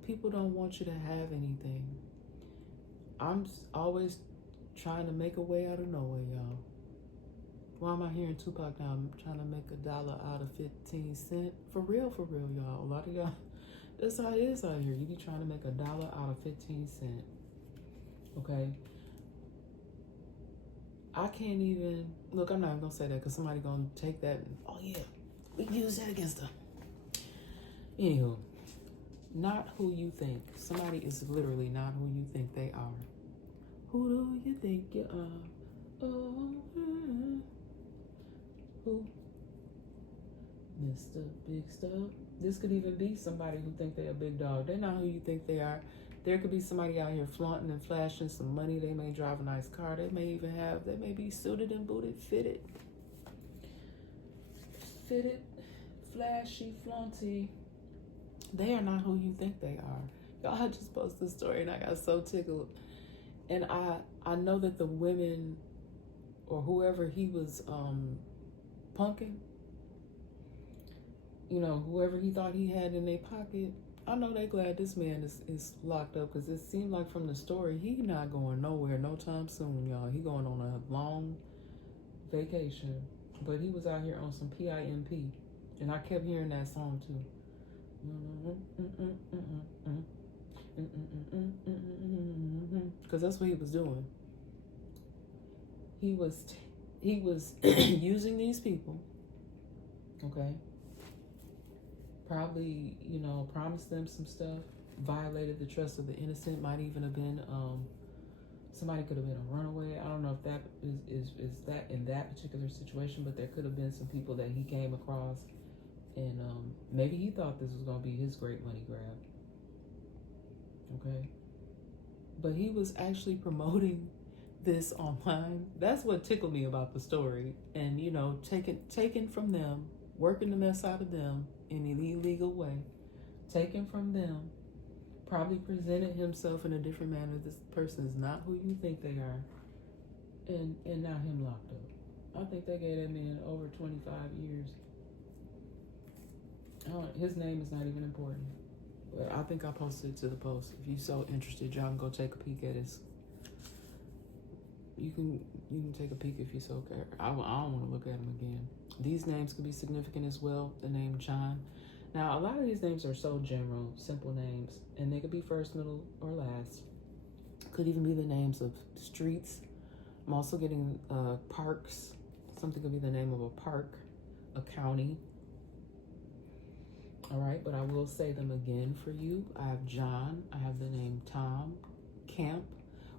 people don't want you to have anything. I'm always trying to make a way out of no way, y'all. Why am I hearing Tupac now? I'm trying to make $1 out of 15 cents. For real, y'all. A lot of y'all, that's how it is out here. You be trying to make $1 out of 15 cents. Okay? I can't even, look, I'm not even going to say that because somebody going to take that and, oh yeah, we can use that against them. Anywho, not who you think. Somebody is literally not who you think they are. Who do you think you are? Oh, who? Mr. Big Stuff. This could even be somebody who think they're a big dog. They're not who you think they are. There could be somebody out here flaunting and flashing some money. They may drive a nice car. They may be suited and booted, fitted, flashy, flaunty. They are not who you think they are. Y'all, I just posted a story and I got so tickled. And I know that the women or whoever he was punking, you know, whoever he thought he had in their pocket, I know they glad this man is locked up because it seemed like from the story, he not going nowhere no time soon, y'all. He going on a long vacation. But he was out here on some PIMP. And I kept hearing that song too. Because that's what he was doing. He was using these people, okay? Probably, you know, promised them some stuff, violated the trust of the innocent, might even have been, somebody could have been a runaway. I don't know if that is that in that particular situation, but there could have been some people that he came across and maybe he thought this was going to be his great money grab, okay? But he was actually promoting this online. That's what tickled me about the story. And, you know, taken from them, working the mess out of them in an illegal way, taken from them, probably presented himself in a different manner. This person is not who you think they are. And now him locked up. I think they gave that man over 25 years. His name is not even important. But I think I posted it to the post. If you're so interested, y'all can go take a peek at it. You can take a peek if you so care. I don't want to look at them again. These names could be significant as well. The name John. Now, a lot of these names are so general, simple names, and they could be first, middle, or last. Could even be the names of streets. I'm also getting parks. Something could be the name of a park, a county. All right, but I will say them again for you. I have John. I have the name Tom, Camp.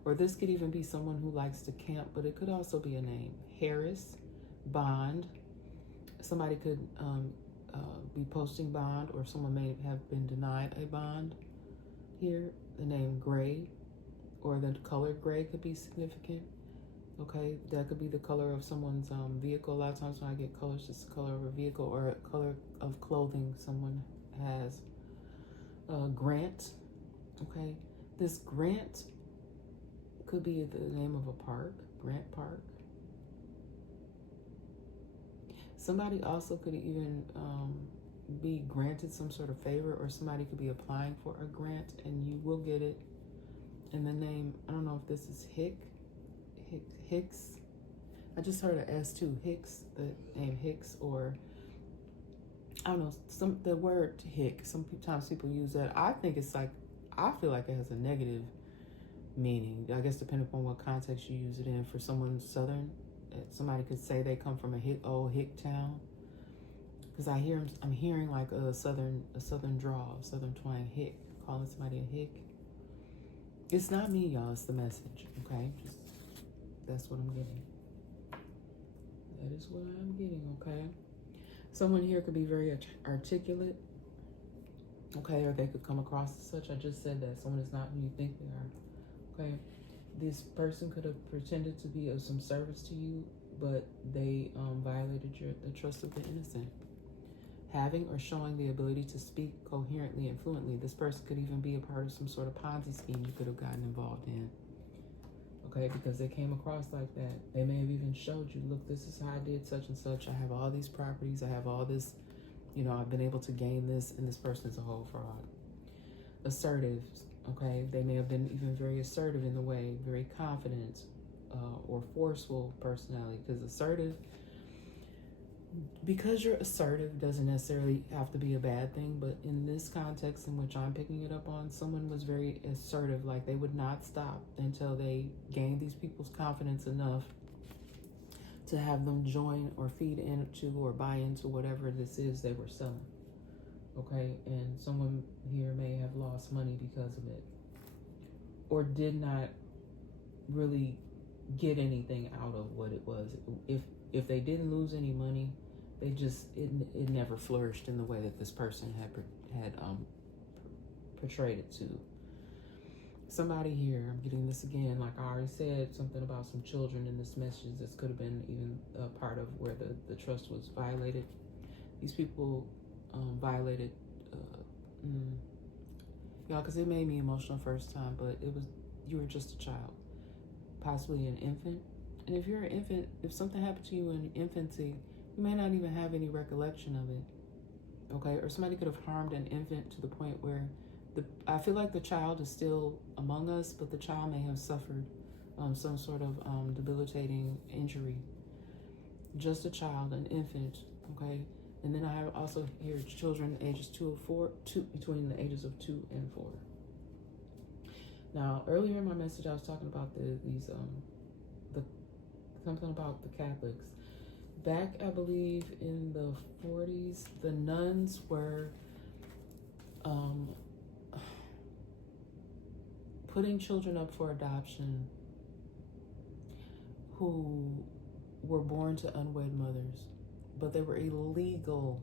Or this could even be someone who likes to camp, but it could also be a name. Harris, Bond. Somebody could be posting bond, or someone may have been denied a bond here. The name Gray, or the color gray could be significant. Okay, that could be the color of someone's vehicle. A lot of times when I get colors, it's the color of a vehicle or a color of clothing someone has. Grant, okay. This Grant could be the name of a park, Grant Park. Somebody also could even be granted some sort of favor, or somebody could be applying for a grant and you will get it. And the name, I don't know if this is Hicks. I just heard an S too, Hicks, the name Hicks, or I don't know, the word hick. Sometimes people use that. I think it's like, I feel like it has a negative meaning. I guess depending upon what context you use it in. For someone Southern, somebody could say they come from a old hick town. Because I'm hearing like a southern drawl, southern twang, hick, calling somebody a hick. It's not me, y'all. It's the message. Okay, just That's what I'm getting. That is what I'm getting, okay? Someone here could be very articulate, okay, or they could come across as such. I just said that. Someone is not who you think they are, okay? This person could have pretended to be of some service to you, but they violated the trust of the innocent. Having or showing the ability to speak coherently and fluently. This person could even be a part of some sort of Ponzi scheme you could have gotten involved in. Okay, because they came across like that. They may have even showed you, look, this is how I did such and such. I have all these properties. I have all this, I've been able to gain this, and this person is a whole fraud. Assertive, okay? They may have been even very assertive in the way, very confident or forceful personality. Because you're assertive doesn't necessarily have to be a bad thing, but in this context in which I'm picking it up on, someone was very assertive, like they would not stop until they gained these people's confidence enough to have them join or feed into or buy into whatever this is they were selling. Okay, and someone here may have lost money because of it, or did not really get anything out of what it was. If they didn't lose any money, it never flourished in the way that this person had portrayed it to. Somebody here, I'm getting this again, like I already said, something about some children in this message. This could have been even a part of where the trust was violated. These people violated, y'all, because it made me emotional first time, but you were just a child, possibly an infant. And if you're an infant, if something happened to you in infancy, you may not even have any recollection of it, okay? Or somebody could have harmed an infant to the point where I feel like the child is still among us, but the child may have suffered some sort of debilitating injury. Just a child, an infant, okay? And then I have also here children ages between the ages of 2 and 4. Now, earlier in my message, I was talking about something about the Catholics. Back, I believe, in the 40s, the nuns were putting children up for adoption who were born to unwed mothers, but they were illegal.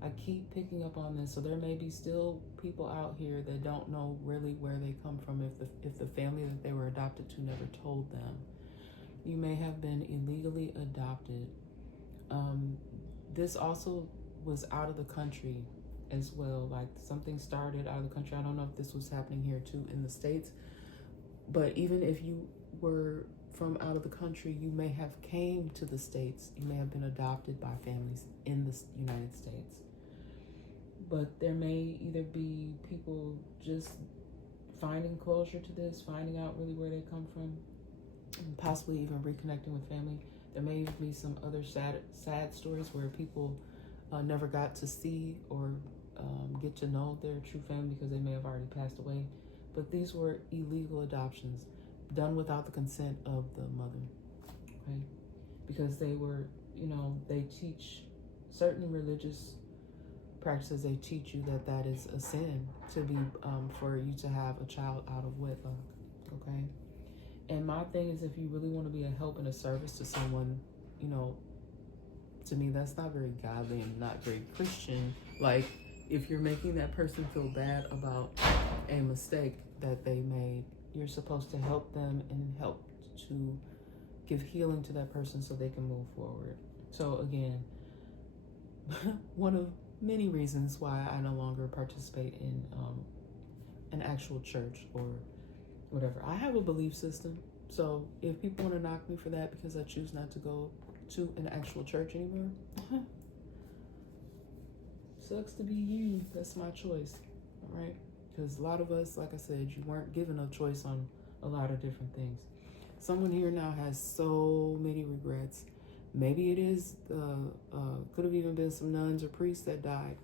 I keep picking up on this, so there may be still people out here that don't know really where they come from if the family that they were adopted to never told them. You may have been illegally adopted. This also was out of the country as well. Like something started out of the country. I don't know if this was happening here too in the States, but even if you were from out of the country, you may have came to the States. You may have been adopted by families in the United States. But there may either be people just finding closure to this, finding out really where they come from, and possibly even reconnecting with family. There may even be some other sad stories where people never got to see or get to know their true family because they may have already passed away. But these were illegal adoptions done without the consent of the mother, okay? Because they were, they teach certain religious practices. They teach you that is a sin to be, for you to have a child out of wedlock, okay? And my thing is, if you really want to be a help and a service to someone, to me, that's not very godly and not very Christian. Like, if you're making that person feel bad about a mistake that they made, you're supposed to help them and help to give healing to that person so they can move forward. So again, one of many reasons why I no longer participate in an actual church or whatever. I have a belief system, so if people want to knock me for that because I choose not to go to an actual church anymore, sucks to be you. That's my choice, all right? Because a lot of us, like I said, you weren't given a choice on a lot of different things. Someone here now has so many regrets. Maybe it is, could have even been some nuns or priests that died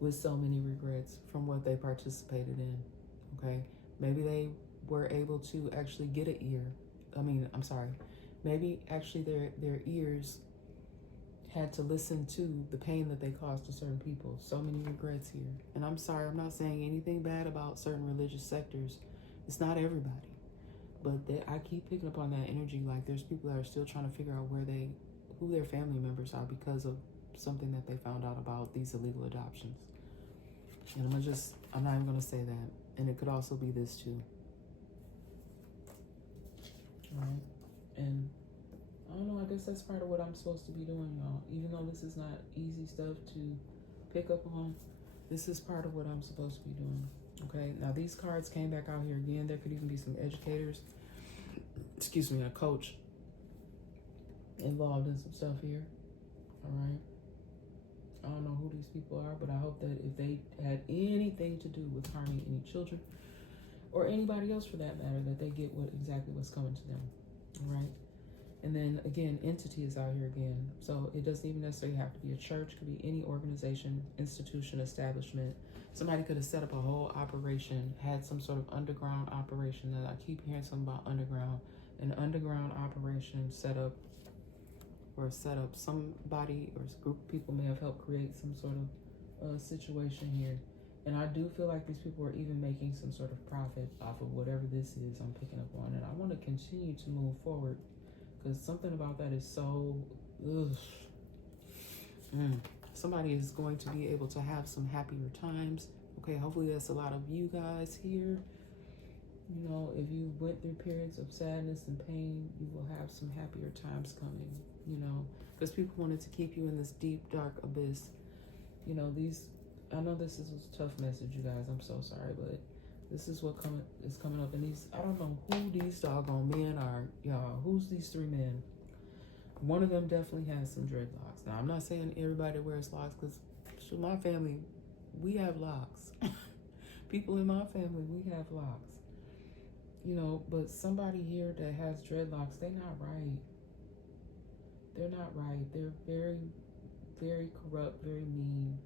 with so many regrets from what they participated in, okay? Maybe they were able to actually get an ear. Maybe actually their ears had to listen to the pain that they caused to certain people. So many regrets here. And I'm sorry, I'm not saying anything bad about certain religious sectors. It's not everybody. But I keep picking up on that energy. Like there's people that are still trying to figure out who their family members are because of something that they found out about these illegal adoptions. And I'm not even gonna say that. And it could also be this too. All right. And I don't know, I guess that's part of what I'm supposed to be doing, y'all. Even though this is not easy stuff to pick up on, this is part of what I'm supposed to be doing. Okay, now these cards came back out here again. There could even be some educators, a coach involved in some stuff here. All right. I don't know who these people are, but I hope that if they had anything to do with harming any children or anybody else for that matter, that they get exactly what's coming to them. All right. And then again, entity is out here again. So it doesn't even necessarily have to be a church. It could be any organization, institution, establishment. Somebody could have set up a whole operation, had some sort of underground operation. That I keep hearing something about underground. An underground operation set up. Somebody or a group of people may have helped create some sort of situation here. And I do feel like these people are even making some sort of profit off of whatever this is I'm picking up on. And I want to continue to move forward. Because something about that is so, Somebody is going to be able to have some happier times. Okay, hopefully that's a lot of you guys here. You know, if you went through periods of sadness and pain, you will have some happier times coming, you know. Because people wanted to keep you in this deep, dark abyss. You know, I know this is a tough message, you guys. I'm so sorry, but this is what is coming up. And I don't know who these doggone men are, y'all. Who's these three men? One of them definitely has some dreadlocks. Now, I'm not saying everybody wears locks, because my family, we have locks. People in my family, we have locks. You know, but somebody here that has dreadlocks, they're not right. They're not right. They're very, very corrupt, very mean.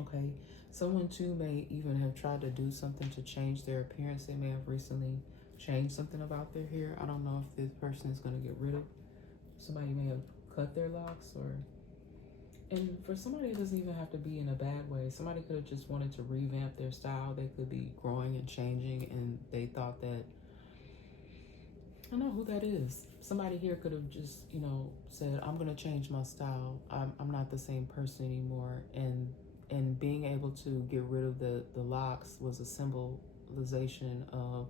Okay. Someone too may even have tried to do something to change their appearance. They may have recently changed something about their hair. I don't know if this person is going to get rid of. Somebody may have cut their locks, and for somebody, it doesn't even have to be in a bad way. Somebody could have just wanted to revamp their style. They could be growing and changing, and they thought that, I don't know who that is. Somebody here could have just, said, I'm going to change my style. I'm not the same person anymore. And being able to get rid of the locks was a symbolization of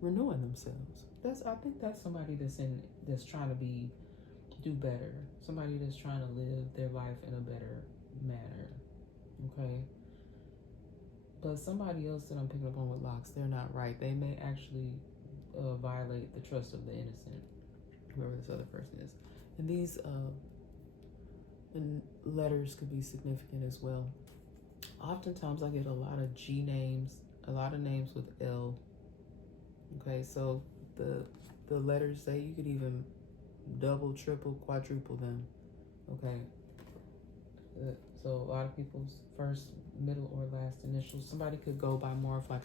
renewing themselves. I think that's somebody that's trying to do better. Somebody that's trying to live their life in a better manner. Okay. But somebody else that I'm picking up on with locks, they're not right. They may actually violate the trust of the innocent, whoever this other person is. And these letters could be significant as well. Oftentimes I get a lot of G names, a lot of names with L. Okay, so the letters say you could even double, triple, quadruple them. Okay. So a lot of people's first, middle, or last initials. Somebody could go by more of like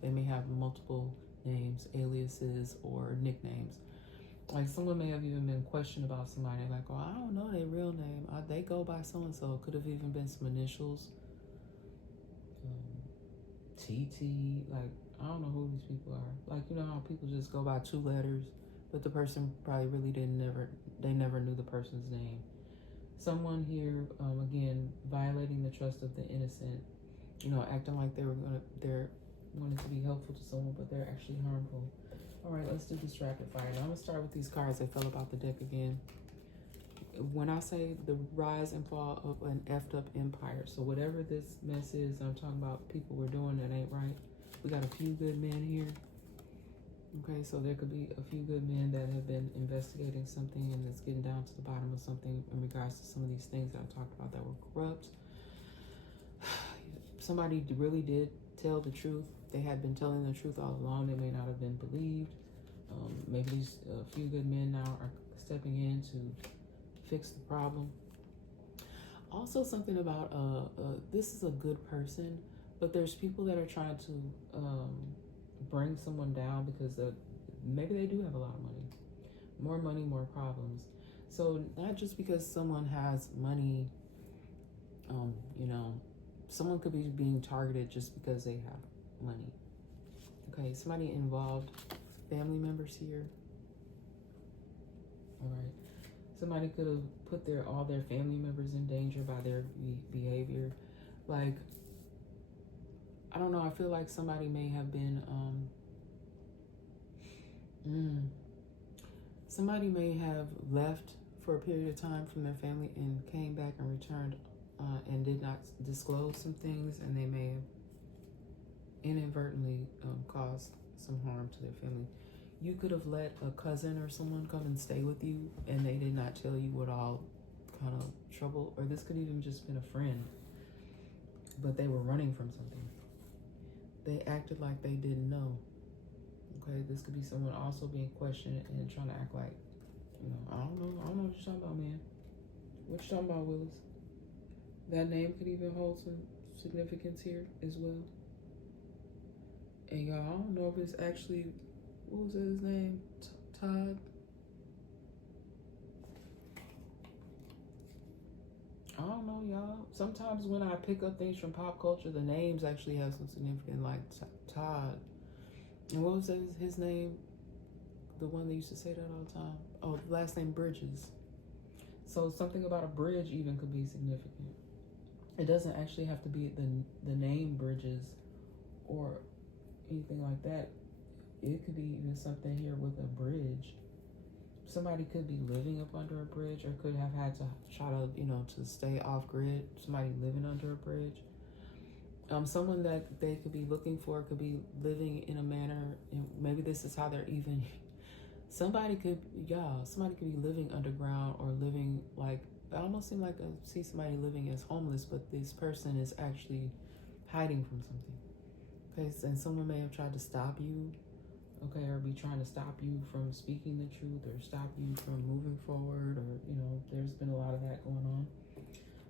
they may have multiple names, aliases, or nicknames. Like someone may have even been questioned about somebody, like, oh, I don't know their real name. They go by so-and-so. Could have even been some initials. TT, like, I don't know who these people are. Like, you know how people just go by two letters, but the person probably really they never knew the person's name. Someone here, again, violating the trust of the innocent, acting like they're wanting to be helpful to someone, but they're actually harmful. All right, let's do this rapid fire. Now I'm gonna start with these cards that fell about the deck again. When I say the rise and fall of an effed up empire, so whatever this mess is, I'm talking about people we're doing that ain't right. We got a few good men here. Okay, so there could be a few good men that have been investigating something and it's getting down to the bottom of something in regards to some of these things that I talked about that were corrupt. Somebody really did tell the truth. They had been telling the truth all along. They may not have been believed. Maybe these few good men now are stepping in to fix the problem. Also, something about this is a good person, but there's people that are trying to bring someone down because maybe they do have a lot of money, more problems. So not just because someone has money, someone could be being targeted just because they have money. Okay, somebody involved family members here. All right. Somebody could have put all their family members in danger by their behavior. Like, I don't know. I feel like somebody may have been, somebody may have left for a period of time from their family and came back and returned and did not disclose some things, and they may have inadvertently caused some harm to their family. You could have let a cousin or someone come and stay with you, and they did not tell you what all kind of trouble, or this could even just been a friend, but they were running from something. They acted like they didn't know. Okay, this could be someone also being questioned and trying to act like, I don't know what you're talking about, man. What you talking about, Willis? That name could even hold some significance here as well. And y'all, I don't know if it's actually, what was his name? Todd? I don't know, y'all. Sometimes when I pick up things from pop culture, the names actually have some significance, like Todd. And what was his name? The one that used to say that all the time. Oh, the last name Bridges. So something about a bridge even could be significant. It doesn't actually have to be the name Bridges or anything like that. It could be even something here with a bridge. Somebody could be living up under a bridge, or could have had to try to, to stay off grid. Somebody living under a bridge. Someone that they could be looking for could be living in a manner, and maybe this is how they're even. Somebody could be living underground or living like, I almost seem like I see somebody living as homeless, but this person is actually hiding from something. Okay, and someone may have tried to stop you, okay, or be trying to stop you from speaking the truth, or stop you from moving forward, or, there's been a lot of that going on.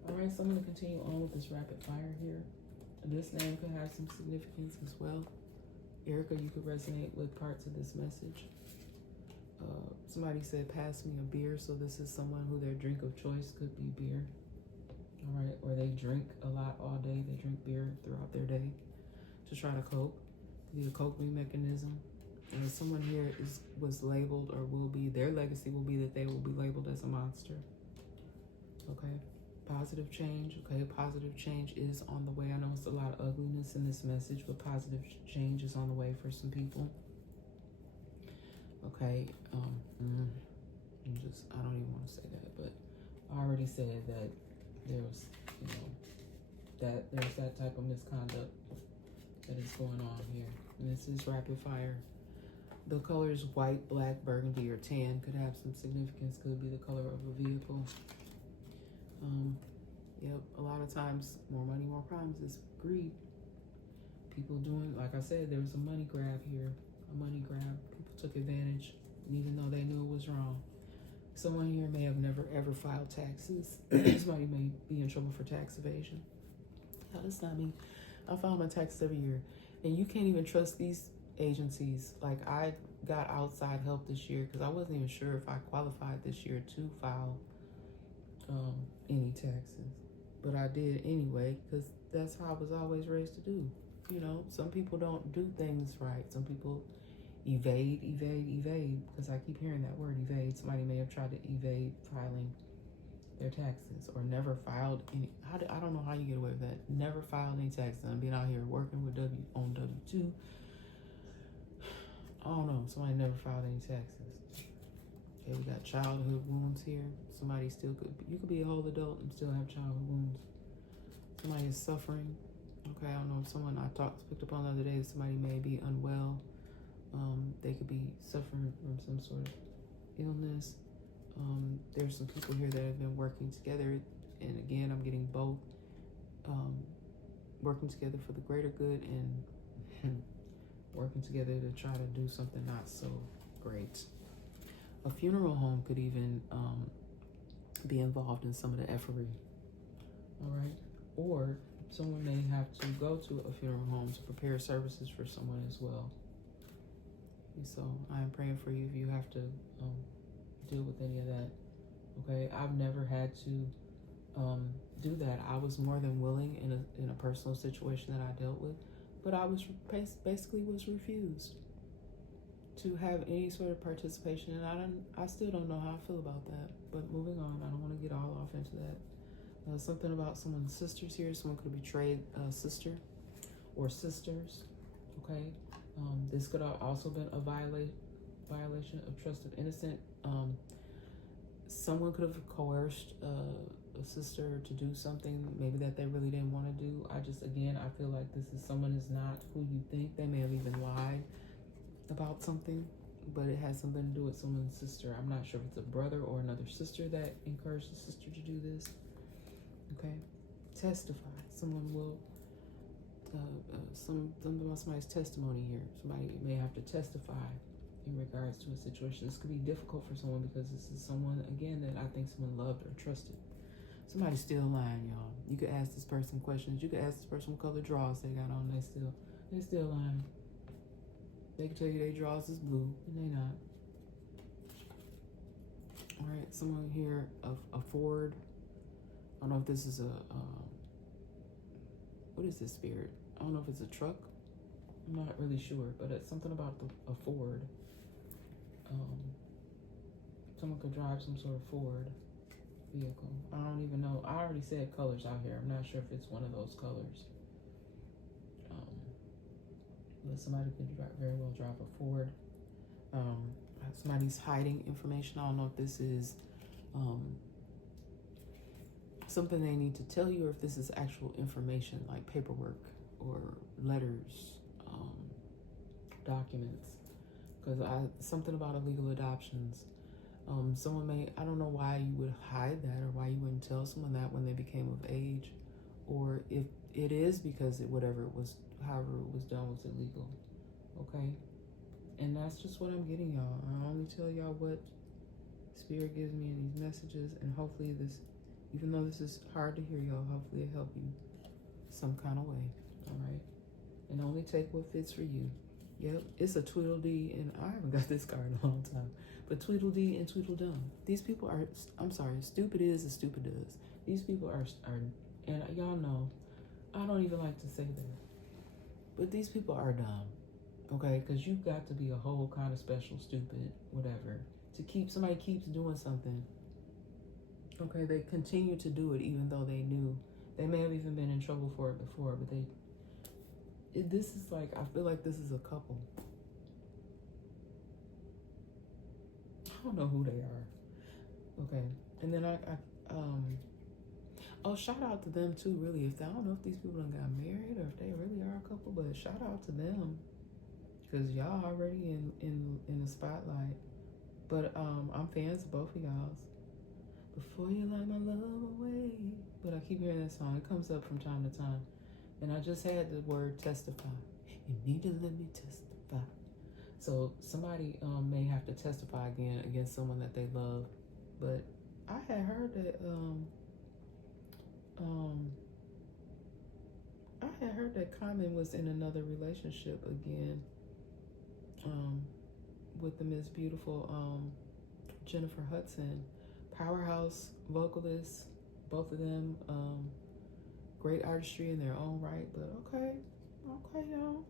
All right, so I'm going to continue on with this rapid fire here. This name could have some significance as well. Erica, you could resonate with parts of this message. Somebody said, pass me a beer. So this is someone who their drink of choice could be beer. All right. Or they drink a lot all day. They drink beer throughout their day to try to cope. Could be a coping mechanism. And someone here was labeled, or will be, their legacy will be that they will be labeled as a monster. Okay. Positive change. Okay. Positive change is on the way. I know it's a lot of ugliness in this message, but positive change is on the way for some people. Okay, I don't even want to say that, but I already said that there's, there's that type of misconduct that is going on here. And this is rapid fire. The colors white, black, burgundy, or tan could have some significance. Could be the color of a vehicle. Yep, a lot of times, more money, more problems is greed. People doing, like I said, there was a money grab here. A money grab. People took advantage, even though they knew it was wrong. Someone here may have never ever filed taxes. Somebody may be in trouble for tax evasion. No, that's not me. I file my taxes every year. And you can't even trust these agencies. Like, I got outside help this year because I wasn't even sure if I qualified this year to file any taxes. But I did anyway, because that's how I was always raised to do. Some people don't do things right. Some people evade, because I keep hearing that word, evade. Somebody may have tried to evade filing their taxes, or never filed any. I don't know how you get away with that. Never filed any taxes. I'm being out here working with on W-2. I don't know. Somebody never filed any taxes. Okay, we got childhood wounds here. Somebody still you could be a whole adult and still have childhood wounds. Somebody is suffering. Okay, I don't know if someone I picked up on the other day, somebody may be unwell. They could be suffering from some sort of illness. There's some people here that have been working together, and again, I'm getting both. Working together for the greater good and working together to try to do something not so great. A funeral home could even be involved in some of the effery. All right, or someone may have to go to a funeral home to prepare services for someone as well. So I am praying for you if you have to deal with any of that. Okay, I've never had to do that. I was more than willing in a personal situation that I dealt with, but I was basically refused. to have any sort of participation, and I still don't know how I feel about that. But moving on, I don't want to get all off into that. Something about someone's sisters here. Someone could have betrayed a sister or sisters. Okay, this could have also been a violation of trust of innocent. Someone could have coerced a sister to do something maybe that they really didn't want to do. Again, I feel like this is someone is not who you think. They may have even lied about something, but it has something to do with someone's sister. I'm not sure if it's a brother or another sister that encouraged the sister to do this. Okay, testify. Someone will. Something about somebody's testimony here. Somebody may have to testify in regards to a situation. This could be difficult for someone because this is someone, again, that I think someone loved or trusted. Somebody's still lying, y'all. You could ask this person questions. You could ask this person what color drawers they got on. They still lying. They can tell you their drawers is blue, and they not. All right, someone here a Ford. I don't know if this is what is this spirit? I don't know if it's a truck. I'm not really sure, but it's something about a Ford. Someone could drive some sort of Ford vehicle. I don't even know. I already said colors out here. I'm not sure if it's one of those colors. But somebody could very well drive a Ford. Somebody's hiding information. I don't know if this is something they need to tell you, or if this is actual information like paperwork or letters, documents. Because something about illegal adoptions. Someone may, I don't know why you would hide that, or why you wouldn't tell someone that when they became of age, or if it is because however it was done was illegal. Okay, and that's just what I'm getting, y'all. I only tell y'all what Spirit gives me in these messages, and hopefully this, even though this is hard to hear, y'all, hopefully it help you some kind of way. All right, and only take what fits for you. Yep, it's a Tweedledee, and I haven't got this card in a long time. But Tweedledee and Tweedledum. These people are, I'm sorry, stupid is as stupid does. These people are, and y'all know, I don't even like to say that. But these people are dumb, okay? Because you've got to be a whole kind of special, stupid, whatever, to somebody keeps doing something. Okay, they continue to do it even though they knew. They may have even been in trouble for it before, but this is like, I feel like this is a couple. I don't know who they are. Okay, and then shout out to them too, really. I don't know if these people done got married or if they really are a couple, but shout out to them, because y'all already in the spotlight. But I'm fans of both of y'all's. Before you light my love away. But I keep hearing that song. It comes up from time to time. And I just had the word testify. You need to let me testify. So somebody may have to testify again against someone that they love. But I had heard that Carmen was in another relationship again. With the Miss Beautiful Jennifer Hudson. Powerhouse vocalists, both of them. Great artistry in their own right, but okay, y'all.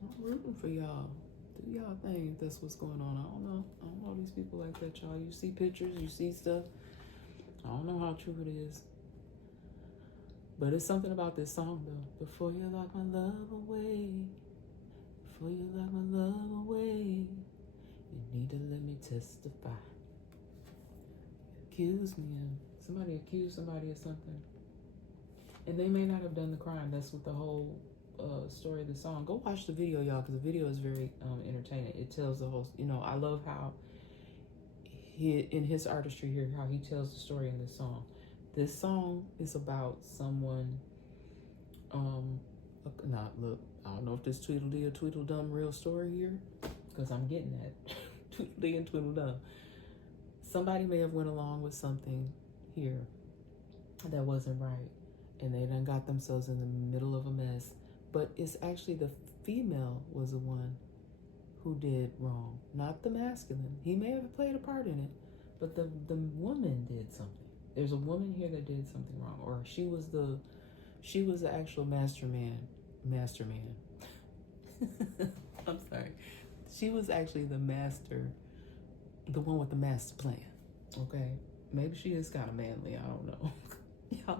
I'm rooting for y'all. Do y'all think that's what's going on? I don't know these people like that, y'all. You see pictures, you see stuff. I don't know how true it is. But it's something about this song, though. Before you lock my love away, before you lock my love away, you need to let me testify. Somebody accused somebody of something, and they may not have done the crime. That's what the whole story of the song. Go watch the video, y'all, because the video is very entertaining. It tells the whole, I love how in his artistry here, how he tells the story in this song. This song is about someone, look, I don't know if this Tweedledee or Tweedledum real story here, because I'm getting that. Tweedledee and Tweedledum. Somebody may have went along with something here that wasn't right, and they done got themselves in the middle of a mess. But it's actually the female was the one who did wrong, not the masculine. He may have played a part in it, but the woman did something. There's a woman here that did something wrong, or she was the actual master man. I'm sorry. She was actually the master, the one with the master plan. Okay, maybe she is kind of manly. I don't know. Y'all,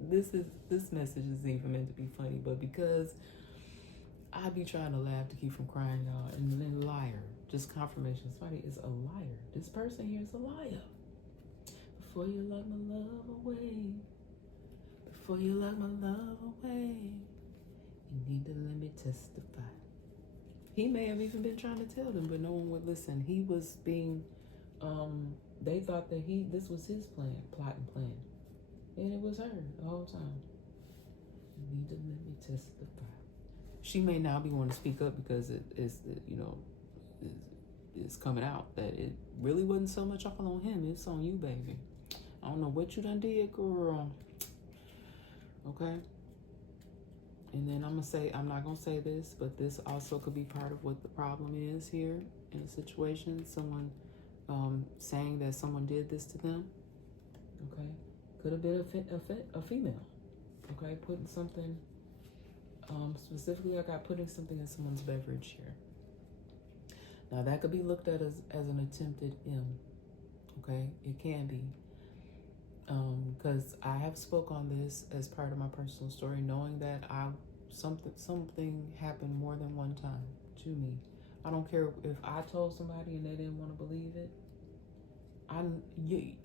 this message isn't even meant to be funny, but because I be trying to laugh to keep from crying, y'all, and then liar, just confirmation. Somebody is a liar. This person here is a liar. Before you lock my love away, before you lock my love away, you need to let me testify. He may have even been trying to tell them, but no one would listen. He was being, they thought that this was his plan, plot and plan. And it was her the whole time. You need to let me testify. She may now be wanting to speak up because it's coming out that it really wasn't so much all on him. It's on you, baby. I don't know what you done did, girl. Okay? And then I'm not gonna say this, but this also could be part of what the problem is here in a situation. Someone saying that someone did this to them. Okay? Could have been a female. Okay? Putting something, specifically I got putting something in someone's beverage here. Now that could be looked at as an attempted M. Okay? It can be. Because I have spoke on this as part of my personal story, knowing that something happened more than one time to me. I don't care if I told somebody and they didn't want to believe it.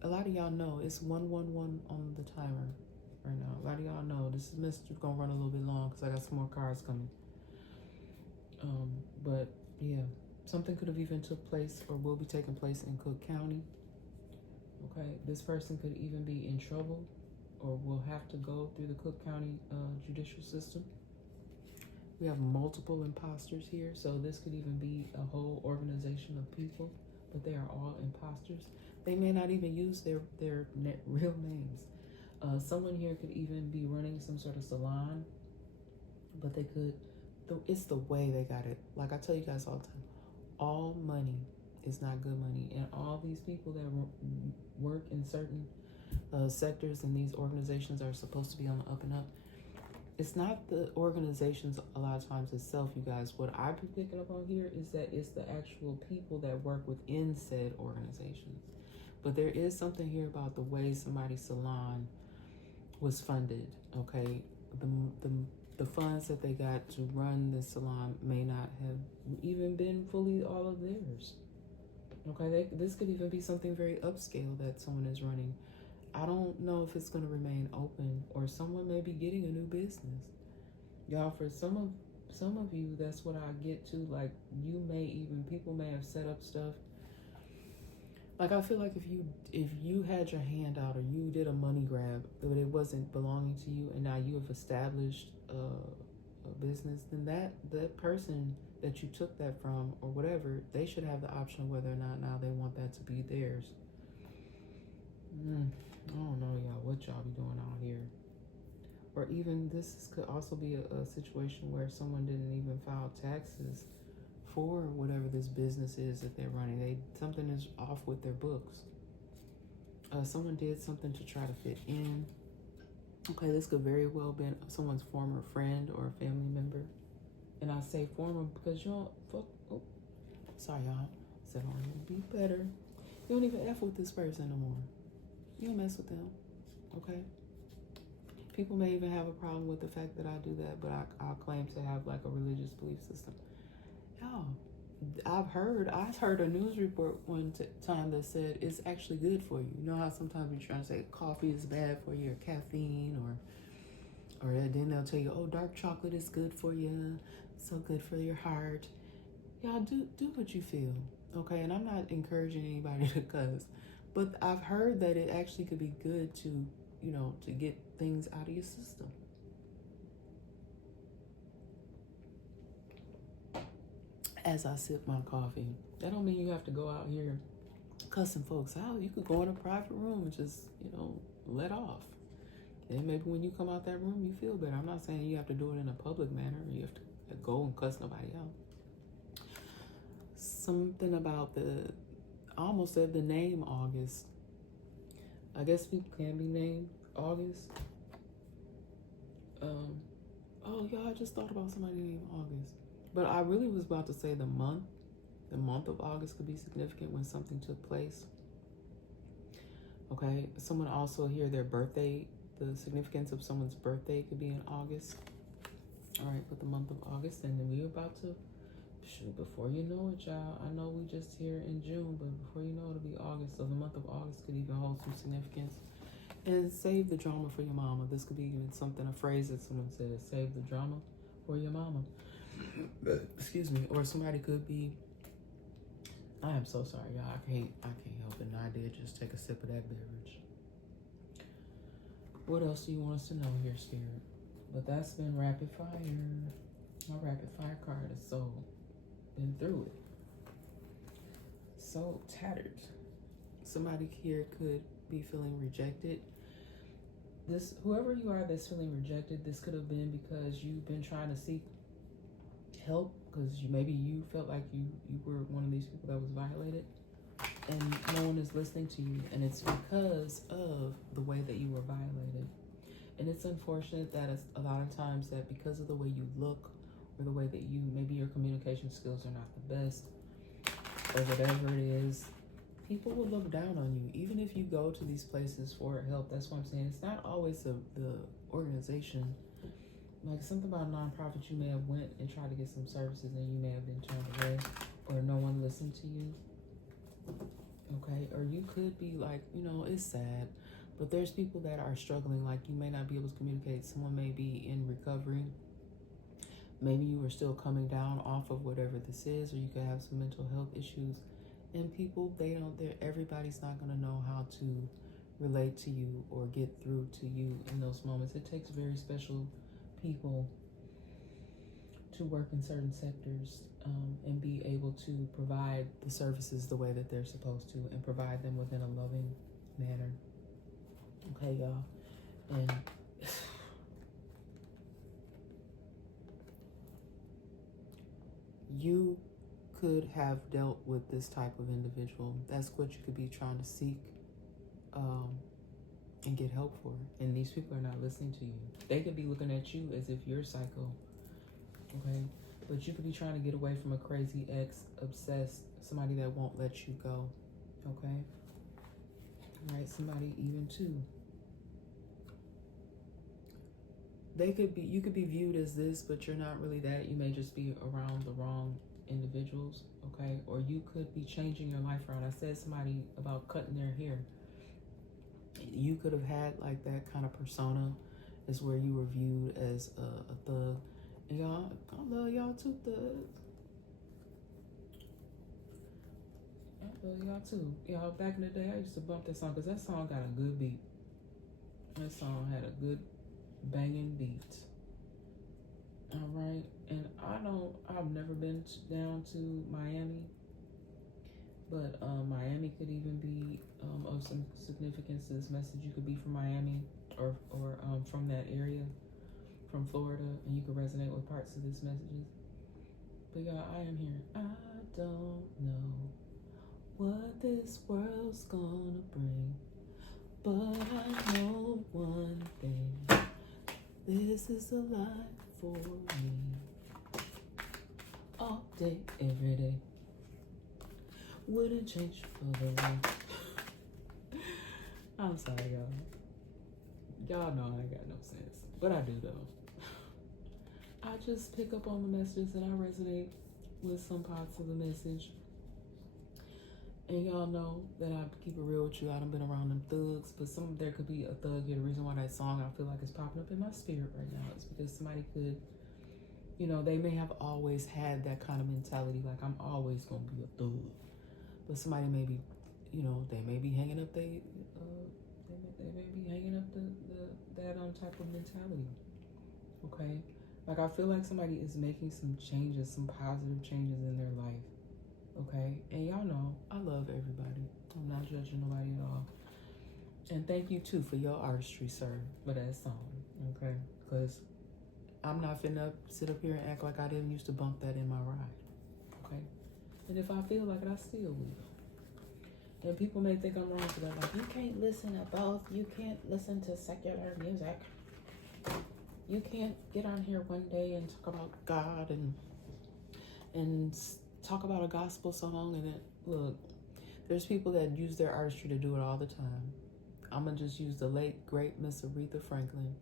A lot of y'all know it's 111 on the timer right now. A lot of y'all know this message is gonna run a little bit long because I got some more cars coming. But yeah, something could have even took place or will be taking place in Cook County. Okay, this person could even be in trouble or will have to go through the Cook County judicial system. We have multiple imposters here, so this could even be a whole organization of people, but they are all imposters. They may not even use their real names. Someone here could even be running some sort of salon, but they could, it's the way they got it. Like I tell you guys all the time, all money is not good money, and all these people that work in certain sectors and these organizations are supposed to be on the up and up. It's not the organizations a lot of times itself, you guys. What I've been picking up on here is that it's the actual people that work within said organizations. But there is something here about the way somebody's salon was funded, okay? The funds that they got to run the salon may not have even been fully all of theirs. Okay, this could even be something very upscale that someone is running. I don't know if it's going to remain open, or someone may be getting a new business. Y'all, for some of you, that's what I get to. Like, people may have set up stuff. Like, I feel like if you had your hand out or you did a money grab, but it wasn't belonging to you, and now you have established a business, then that person that you took that from or whatever, they should have the option of whether or not now they want that to be theirs. I don't know, y'all, what y'all be doing out here. Or even this could also be a situation where someone didn't even file taxes for whatever this business is that they're running. Something is off with their books. Someone did something to try to fit in. Okay, this could very well be someone's former friend or a family member. And I say former because you don't fuck. Oh, sorry, y'all. I said, oh, you'll be better. You don't even F with this person no more. You don't mess with them, okay? People may even have a problem with the fact that I do that, but I'll claim to have like a religious belief system. Y'all, I heard a news report one time that said it's actually good for you. You know how sometimes you're trying to say coffee is bad for you, or caffeine, or then they'll tell you, oh, dark chocolate is good for you, so good for your heart. Y'all, do what you feel, okay? And I'm not encouraging anybody to cuss, but I've heard that it actually could be good to get things out of your system. As I sip my coffee, that don't mean you have to go out here cussing folks out. You could go in a private room and just, let off. And maybe when you come out that room, you feel better. I'm not saying you have to do it in a public manner. You have to go and cuss nobody out. Something about I almost said the name August. I guess people can be named August. Oh, y'all, I just thought about somebody named August. But I really was about to say the month of August could be significant when something took place. Okay, someone also here, their birthday, the significance of someone's birthday could be in August. All right, but the month of August, and then we're about to, shoot, before you know it, y'all, I know we just here in June, but before you know it, it'll be August. So the month of August could even hold some significance. And save the drama for your mama. This could be even something, a phrase that someone says, save the drama for your mama. Excuse me. Or somebody could be, I am so sorry, y'all. I can't help it. And I did just take a sip of that beverage. What else do you want us to know here, Spirit? But that's been rapid fire. My rapid fire card is so been through it. So tattered. Somebody here could be feeling rejected. This, whoever you are that's feeling rejected, this could have been because you've been trying to seek help because maybe you felt like you were one of these people that was violated and no one is listening to you, and it's because of the way that you were violated. And it's unfortunate that it's a lot of times that because of the way you look or the way that maybe your communication skills are not the best or whatever it is, people will look down on you, even if you go to these places for help. That's what I'm saying. It's not always the organization. Like something about nonprofits, you may have went and tried to get some services and you may have been turned away or no one listened to you. Okay, or you could be like, it's sad, but there's people that are struggling. Like you may not be able to communicate. Someone may be in recovery. Maybe you are still coming down off of whatever this is, or you could have some mental health issues. And people, everybody's not going to know how to relate to you or get through to you in those moments. It takes very special people to work in certain sectors and be able to provide the services the way that they're supposed to and provide them within a loving manner. Okay, y'all. And you could have dealt with this type of individual. That's what you could be trying to seek and get help for. And these people are not listening to you. They could be looking at you as if you're psycho. Okay? But you could be trying to get away from a crazy ex, obsessed, somebody that won't let you go. Okay? All right, somebody even too. You could be viewed as this, but you're not really that. You may just be around the wrong individuals, okay? Or you could be changing your life around. I said somebody about cutting their hair. You could have had like that kind of persona is where you were viewed as a thug. And y'all, I love y'all too, thugs. I love y'all too. Y'all, back in the day, I used to bump that song because that song got a good beat. That song had a good banging beat. All right, and I've never been down to Miami, but Miami could even be of some significance to this message. You could be from Miami or from that area, from Florida, and you could resonate with parts of this messages. But y'all, I am here. I don't know what this world's gonna bring, but I know one thing. This is the life for me. All day, every day. Wouldn't change for the world. I'm sorry, y'all. Y'all know I ain't got no sense. But I do, though. I just pick up on the messages and I resonate with some parts of the message. And y'all know that I keep it real with you. I done been around them thugs, but there could be a thug here. The reason why that song I feel like is popping up in my spirit right now is because somebody could, they may have always had that kind of mentality, like I'm always gonna be a thug. But somebody may be, they may be hanging up they may be hanging up that type of mentality. Okay, like I feel like somebody is making some changes, some positive changes in their life. Okay, and y'all know I love everybody. I'm not judging nobody at all. And thank you too for your artistry, sir, for that song. Okay, because I'm not finna sit up here and act like I didn't used to bump that in my ride. Okay, and if I feel like it, I still will. And people may think I'm wrong for that. Like, you can't listen to both. You can't listen to secular music. You can't get on here one day and talk about God and and talk about a gospel song. And then, look, there's people that use their artistry to do it all the time. I'm going to just use the late, great Miss Aretha Franklin.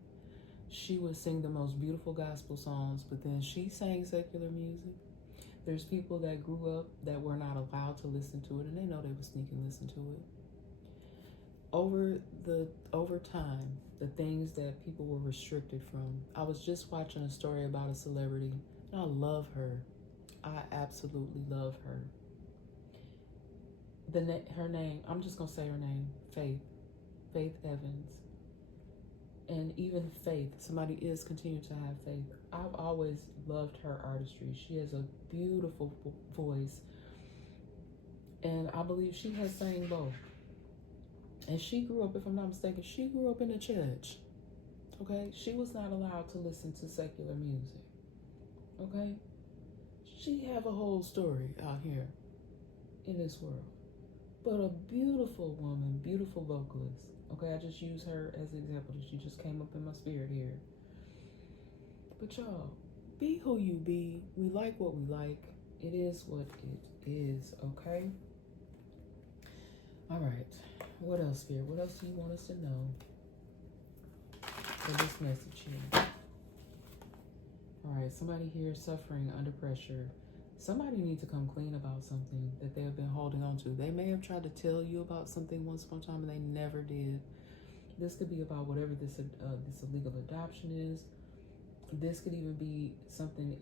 She would sing the most beautiful gospel songs, but then she sang secular music. There's people that grew up that were not allowed to listen to it, and they know they were sneaking listen to it. Over time, the things that people were restricted from. I was just watching a story about a celebrity, and I love her. I absolutely love her. Her name, I'm just gonna say her name, Faith Evans. And even Faith, somebody is continuing to have faith. I've always loved her artistry. She has a beautiful voice, and I believe she has sang both. And she grew up, if I'm not mistaken, she grew up in the church. Okay? She was not allowed to listen to secular music. Okay? She have a whole story out here in this world. But a beautiful woman, beautiful vocalist. Okay, I just use her as an example. She just came up in my spirit here. But y'all, be who you be. We like what we like. It is what it is, okay? All right. What else, Spirit? What else do you want us to know for this message here? All right, somebody here suffering under pressure. Somebody needs to come clean about something that they have been holding on to. They may have tried to tell you about something once upon a time and they never did. This could be about whatever this illegal adoption is. This could even be something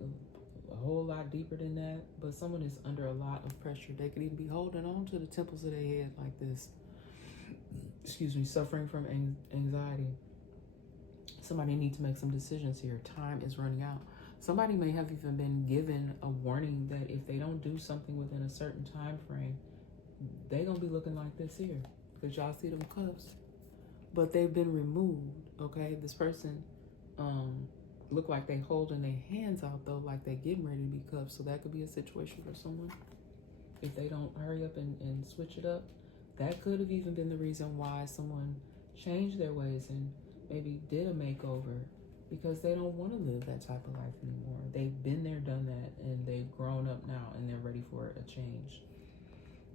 a whole lot deeper than that. But someone is under a lot of pressure. They could even be holding on to the temples of their head like this. Excuse me, suffering from anxiety. Somebody needs to make some decisions here. Time is running out. Somebody may have even been given a warning that if they don't do something within a certain time frame, they're going to be looking like this here. Because y'all see them cuffs. But they've been removed, okay? This person look like they holding their hands out, though, like they getting ready to be cuffed. So that could be a situation for someone. If they don't hurry up and switch it up, that could have even been the reason why someone changed their ways and maybe did a makeover. Because they don't want to live that type of life anymore. They've been there, done that, and they've grown up now, and they're ready for a change.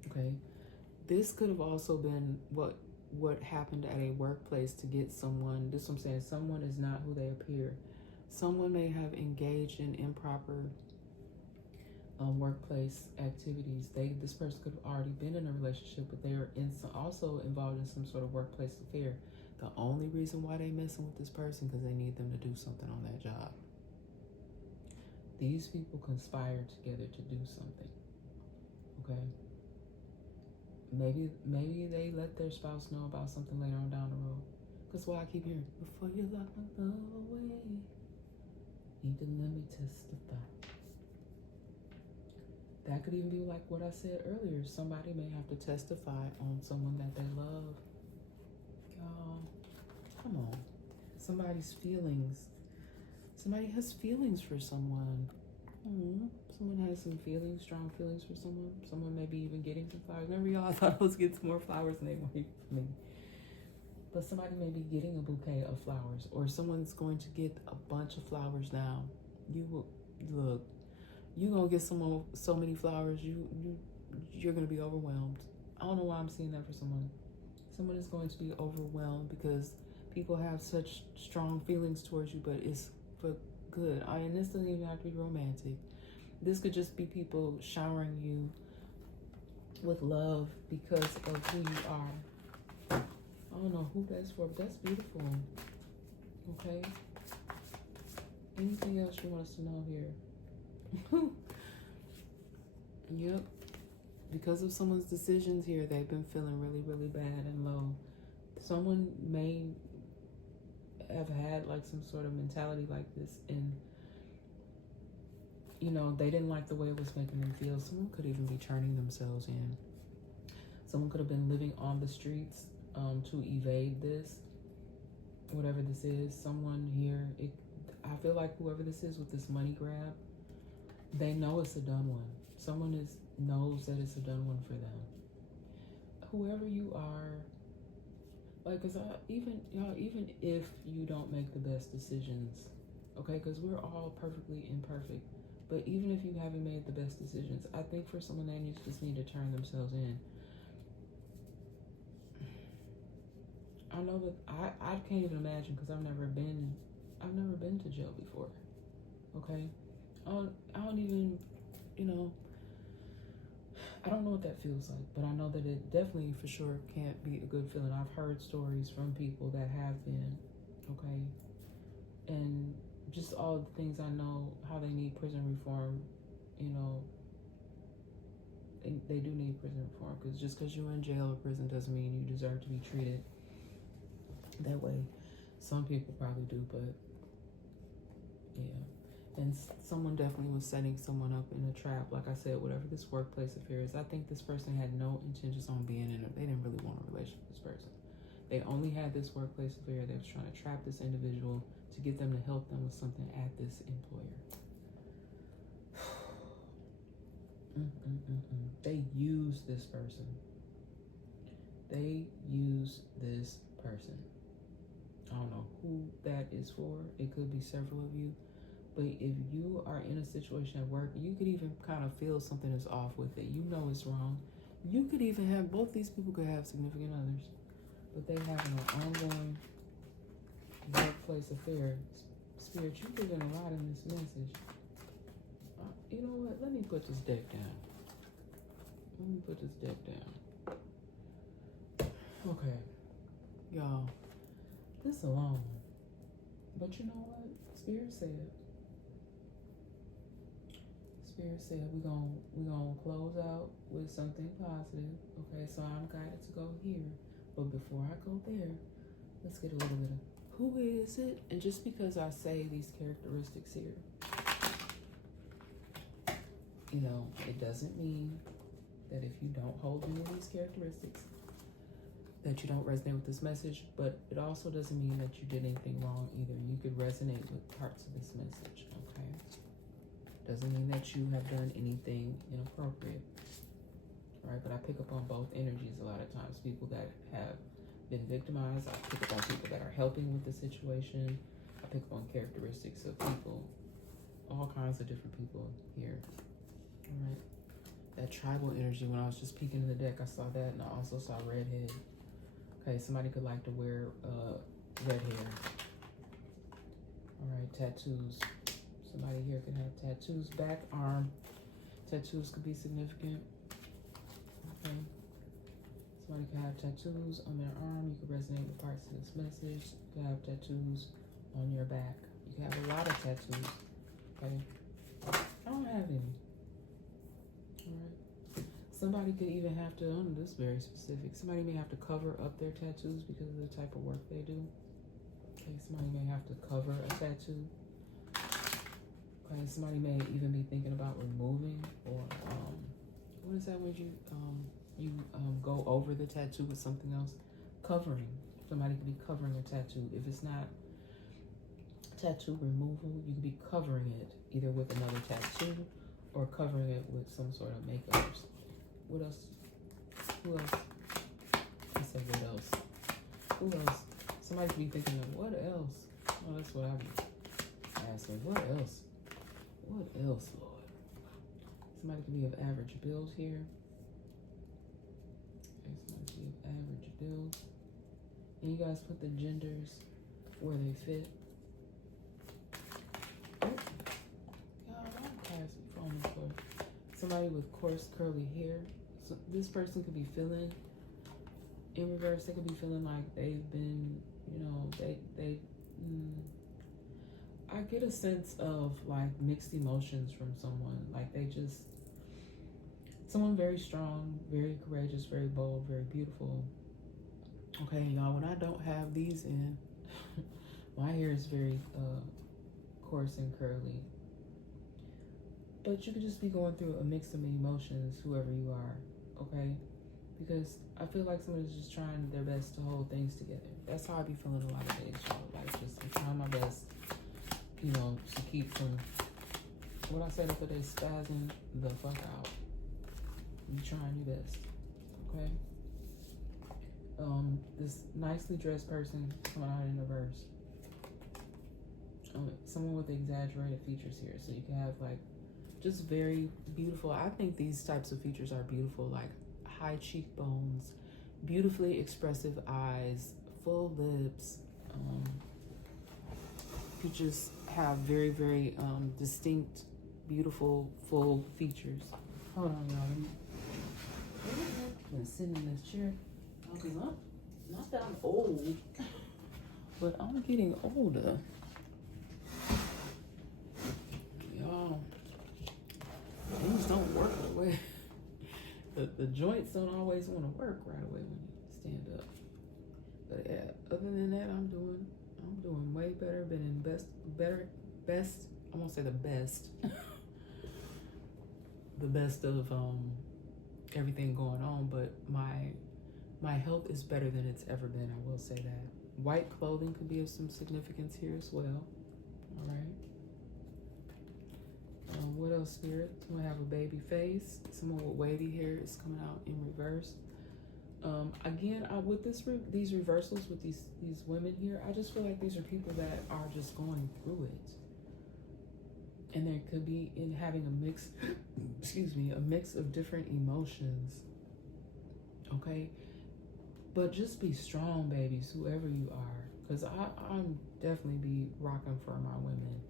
Okay? This could have also been what happened at a workplace to get someone. This is what I'm saying. Someone is not who they appear. Someone may have engaged in improper workplace activities. This person could have already been in a relationship, but they're also involved in some sort of workplace affair. The only reason why they messing with this person because they need them to do something on that job. These people conspire together to do something. Okay? Maybe they let their spouse know about something later on down the road. Because what I keep hearing, before you lock my love away, need to let me testify. That could even be like what I said earlier. Somebody may have to testify on someone that they love. Y'all, come on. Somebody's feelings. Somebody has feelings for someone. Someone has some feelings, strong feelings for someone. Someone may be even getting some flowers. Remember, y'all, I thought I was getting some more flowers than they wanted for me. But somebody may be getting a bouquet of flowers, or someone's going to get a bunch of flowers now. You will, look, you're going to get so many flowers, you're going to be overwhelmed. I don't know why I'm seeing that for someone. Someone is going to be overwhelmed because people have such strong feelings towards you, but it's for good. And this doesn't even have to be romantic. This could just be people showering you with love because of who you are. I don't know who that's for, but that's beautiful. Okay? Anything else you want us to know here? Yep. Because of someone's decisions here, they've been feeling really, really bad and low. Someone may have had like some sort of mentality like this, and they didn't like the way it was making them feel. Someone could even be turning themselves in. Someone could have been living on the streets to evade this, whatever this is. Someone here, I feel like whoever this is with this money grab, they know it's a done one. Someone knows that it's a done one for them. Whoever you are, like, cause even if you don't make the best decisions, okay, because we're all perfectly imperfect. But even if you haven't made the best decisions, I think for someone that you just need to turn themselves in. I know that I can't even imagine, because I've never been to jail before. Okay, I don't even, you know, I don't know what that feels like, but I know that it definitely for sure can't be a good feeling. I've heard stories from people that have been, okay, and just all the things I know, how they need prison reform, you know, they do need prison reform, because just because you're in jail or prison doesn't mean you deserve to be treated that way. Some people probably do, but yeah. And someone definitely was setting someone up in a trap. Like I said, whatever this workplace affair is, I think this person had no intentions on being in it. They didn't really want a relationship with this person. They only had this workplace affair. They was trying to trap this individual to get them to help them with something at this employer. They use this person. They use this person. I don't know who that is for. It could be several of you. But if you are in a situation at work, you could even kind of feel something is off with it. You know it's wrong. You could even have, both these people could have significant others, but they having an ongoing workplace affair. Spirit, you're giving a lot in this message. You know what? Let me put this deck down. Okay. Y'all, this is a long one. But you know what? Spirit said we're gonna close out with something positive. Okay, so I'm guided to go here. But before I go there, let's get a little bit of who is it? And just because I say these characteristics here, you know, it doesn't mean that if you don't hold any of these characteristics, that you don't resonate with this message, but it also doesn't mean that you did anything wrong either. You could resonate with parts of this message, okay? Doesn't mean that you have done anything inappropriate, right? But I pick up on both energies a lot of times. People that have been victimized, I pick up on people that are helping with the situation. I pick up on characteristics of people, all kinds of different people here, all right? That tribal energy, when I was just peeking in the deck, I saw that, and I also saw redhead. Okay, somebody could like to wear red hair. All right, tattoos. Somebody here could have tattoos, back, arm. Tattoos could be significant. Okay. Somebody could have tattoos on their arm. You could resonate with parts of this message. You could have tattoos on your back. You could have a lot of tattoos. Okay. I don't have any. All right. Somebody could even have to, this is very specific. Somebody may have to cover up their tattoos because of the type of work they do. Okay, somebody may have to cover a tattoo. Okay, somebody may even be thinking about removing, or what is that when you go over the tattoo with something else? Covering. Somebody could be covering a tattoo. If it's not tattoo removal, you could be covering it either with another tattoo or covering it with some sort of makeups. What else? Who else? I said what else? Who else? Somebody could be thinking of what else? Oh, that's what I'm asking. What else? What else, Lord? Somebody could be of average build here. Okay, somebody could be of average build. And you guys put the genders where they fit. Oh, y'all, don't pass me phone for somebody with coarse curly hair. So this person could be feeling, in reverse, they could be feeling like they've been, you know, I get a sense of like mixed emotions from someone. Like someone very strong, very courageous, very bold, very beautiful. Okay, y'all, when I don't have these in, my hair is very coarse and curly. But you could just be going through a mix of emotions, whoever you are, okay? Because I feel like someone's just trying their best to hold things together. That's how I be feeling a lot of days, y'all. Like, just I'm trying my best, you know, to keep from, what I say, to put they spazzing the fuck out. You trying your best, okay? This nicely dressed person coming out in the verse. Someone with exaggerated features here. So you can have like Just very beautiful. I think these types of features are beautiful, like high cheekbones, beautifully expressive eyes, full lips. You just have very, very distinct, beautiful, full features. Hold on, y'all. I'm gonna sit in this chair. Okay, not that I'm old, but I'm getting older. Y'all, things don't work the way. The joints don't always want to work right away when you stand up. But yeah, other than that, I'm doing way better. Been in best. I won't say the best. The best of everything going on, but my health is better than it's ever been. I will say that. White clothing could be of some significance here as well. All right. What else, Spirit? Someone have a baby face. Someone with wavy hair is coming out in reverse. Again, with these reversals with these women here, I just feel like these are people that are just going through it, and there could be in having a mix. Excuse me, a mix of different emotions. Okay, but just be strong, babies, whoever you are, because I'm definitely be rocking for my women.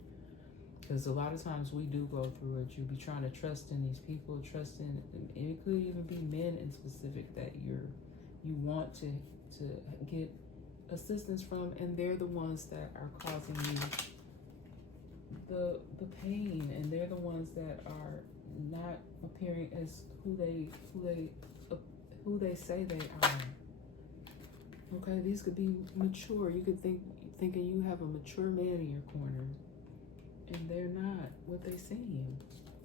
Because a lot of times we do go through it. You'll be trying to trust in these people, trust in, and it could even be men in specific that you want to get assistance from, and they're the ones that are causing you the pain, and they're the ones that are not appearing as who they say they are. Okay, these could be mature. You could thinking you have a mature man in your corner, and they're not what they seem.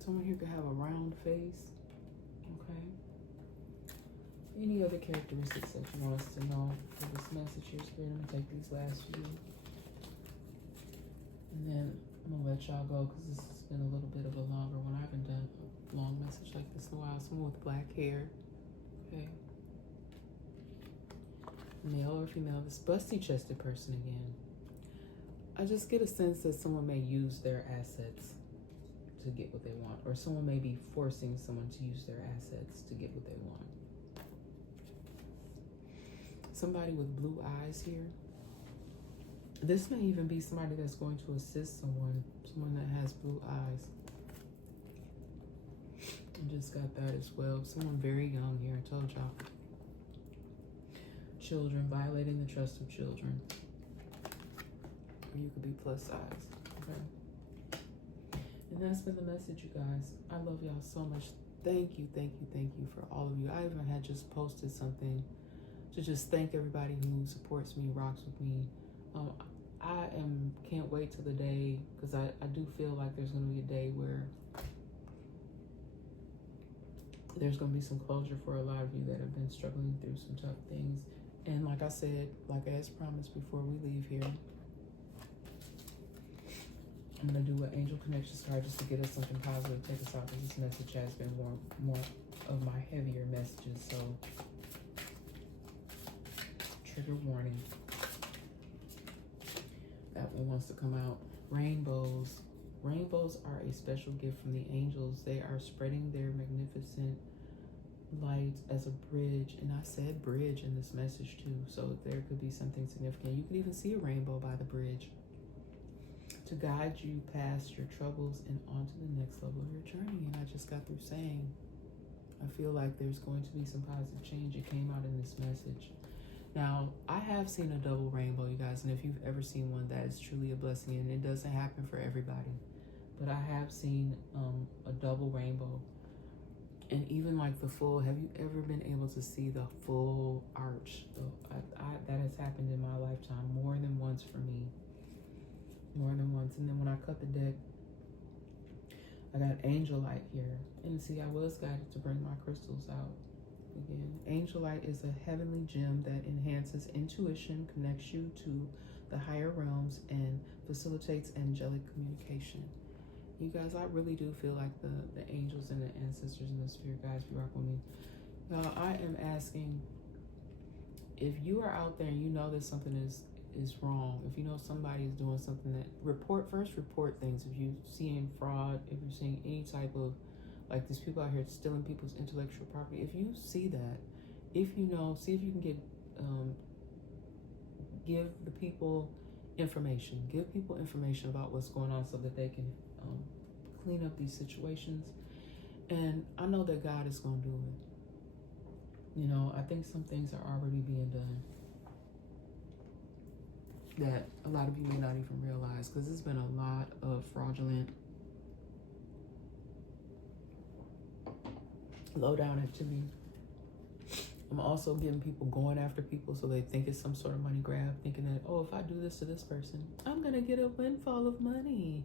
Someone here could have a round face. Okay. Any other characteristics that you want us to know for this message here, Spirit? I'm gonna take these last few, and then I'm gonna let y'all go because this has been a little bit of a longer one. I haven't done a long message like this in a while. Someone with black hair. Okay. Male or female? This busty-chested person again. I just get a sense that someone may use their assets to get what they want, or someone may be forcing someone to use their assets to get what they want. Somebody with blue eyes here. This may even be somebody that's going to assist someone that has blue eyes. I just got that as well. Someone very young here, I told y'all. Children, violating the trust of children. Or you could be plus size, okay? And that's been the message, you guys. I love y'all so much. Thank you for all of you. I even had just posted something to just thank everybody who supports me, rocks with me. Can't wait till the day, because I do feel like there's going to be a day where there's going to be some closure for a lot of you that have been struggling through some tough things. And like I said, like as promised before we leave here, I'm going to do an angel connections card just to get us something positive, take us out, because this message has been more of my heavier messages. So, trigger warning. That one wants to come out. Rainbows. Rainbows are a special gift from the angels. They are spreading their magnificent light as a bridge. And I said bridge in this message too. So there could be something significant. You could even see a rainbow by the bridge to guide you past your troubles and onto the next level of your journey. And I just got through saying, I feel like there's going to be some positive change. It came out in this message. Now, I have seen a double rainbow, you guys, and if you've ever seen one, that is truly a blessing, and it doesn't happen for everybody. But I have seen a double rainbow, and even like the full. Have you ever been able to see the full arch? That has happened in my lifetime more than once for me. More than once. And then when I cut the deck, I got angel light here, and see, I was guided to bring my crystals out. Again, angel light is a heavenly gem that enhances intuition, connects you to the higher realms, and facilitates angelic communication. You guys, I really do feel like the angels and the ancestors and the spirit guides be rocking with me. Y'all, I am asking, if you are out there and you know that something is is wrong, if you know somebody is doing something, that report things. If you're seeing fraud, if you're seeing any type of, like, these people out here stealing people's intellectual property, if you see that, if you know, see if you can give the people information. Give people information about what's going on so that they can clean up these situations. And I know that God is going to do it. You know, I think some things are already being done that a lot of you may not even realize, because there's been a lot of fraudulent, low down activity. I'm also getting people going after people so they think it's some sort of money grab, thinking that, oh, if I do this to this person, I'm going to get a windfall of money.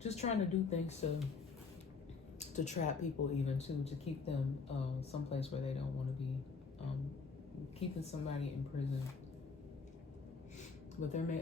Just trying to do things to trap people, even to keep them someplace where they don't want to be, keeping somebody in prison. But there may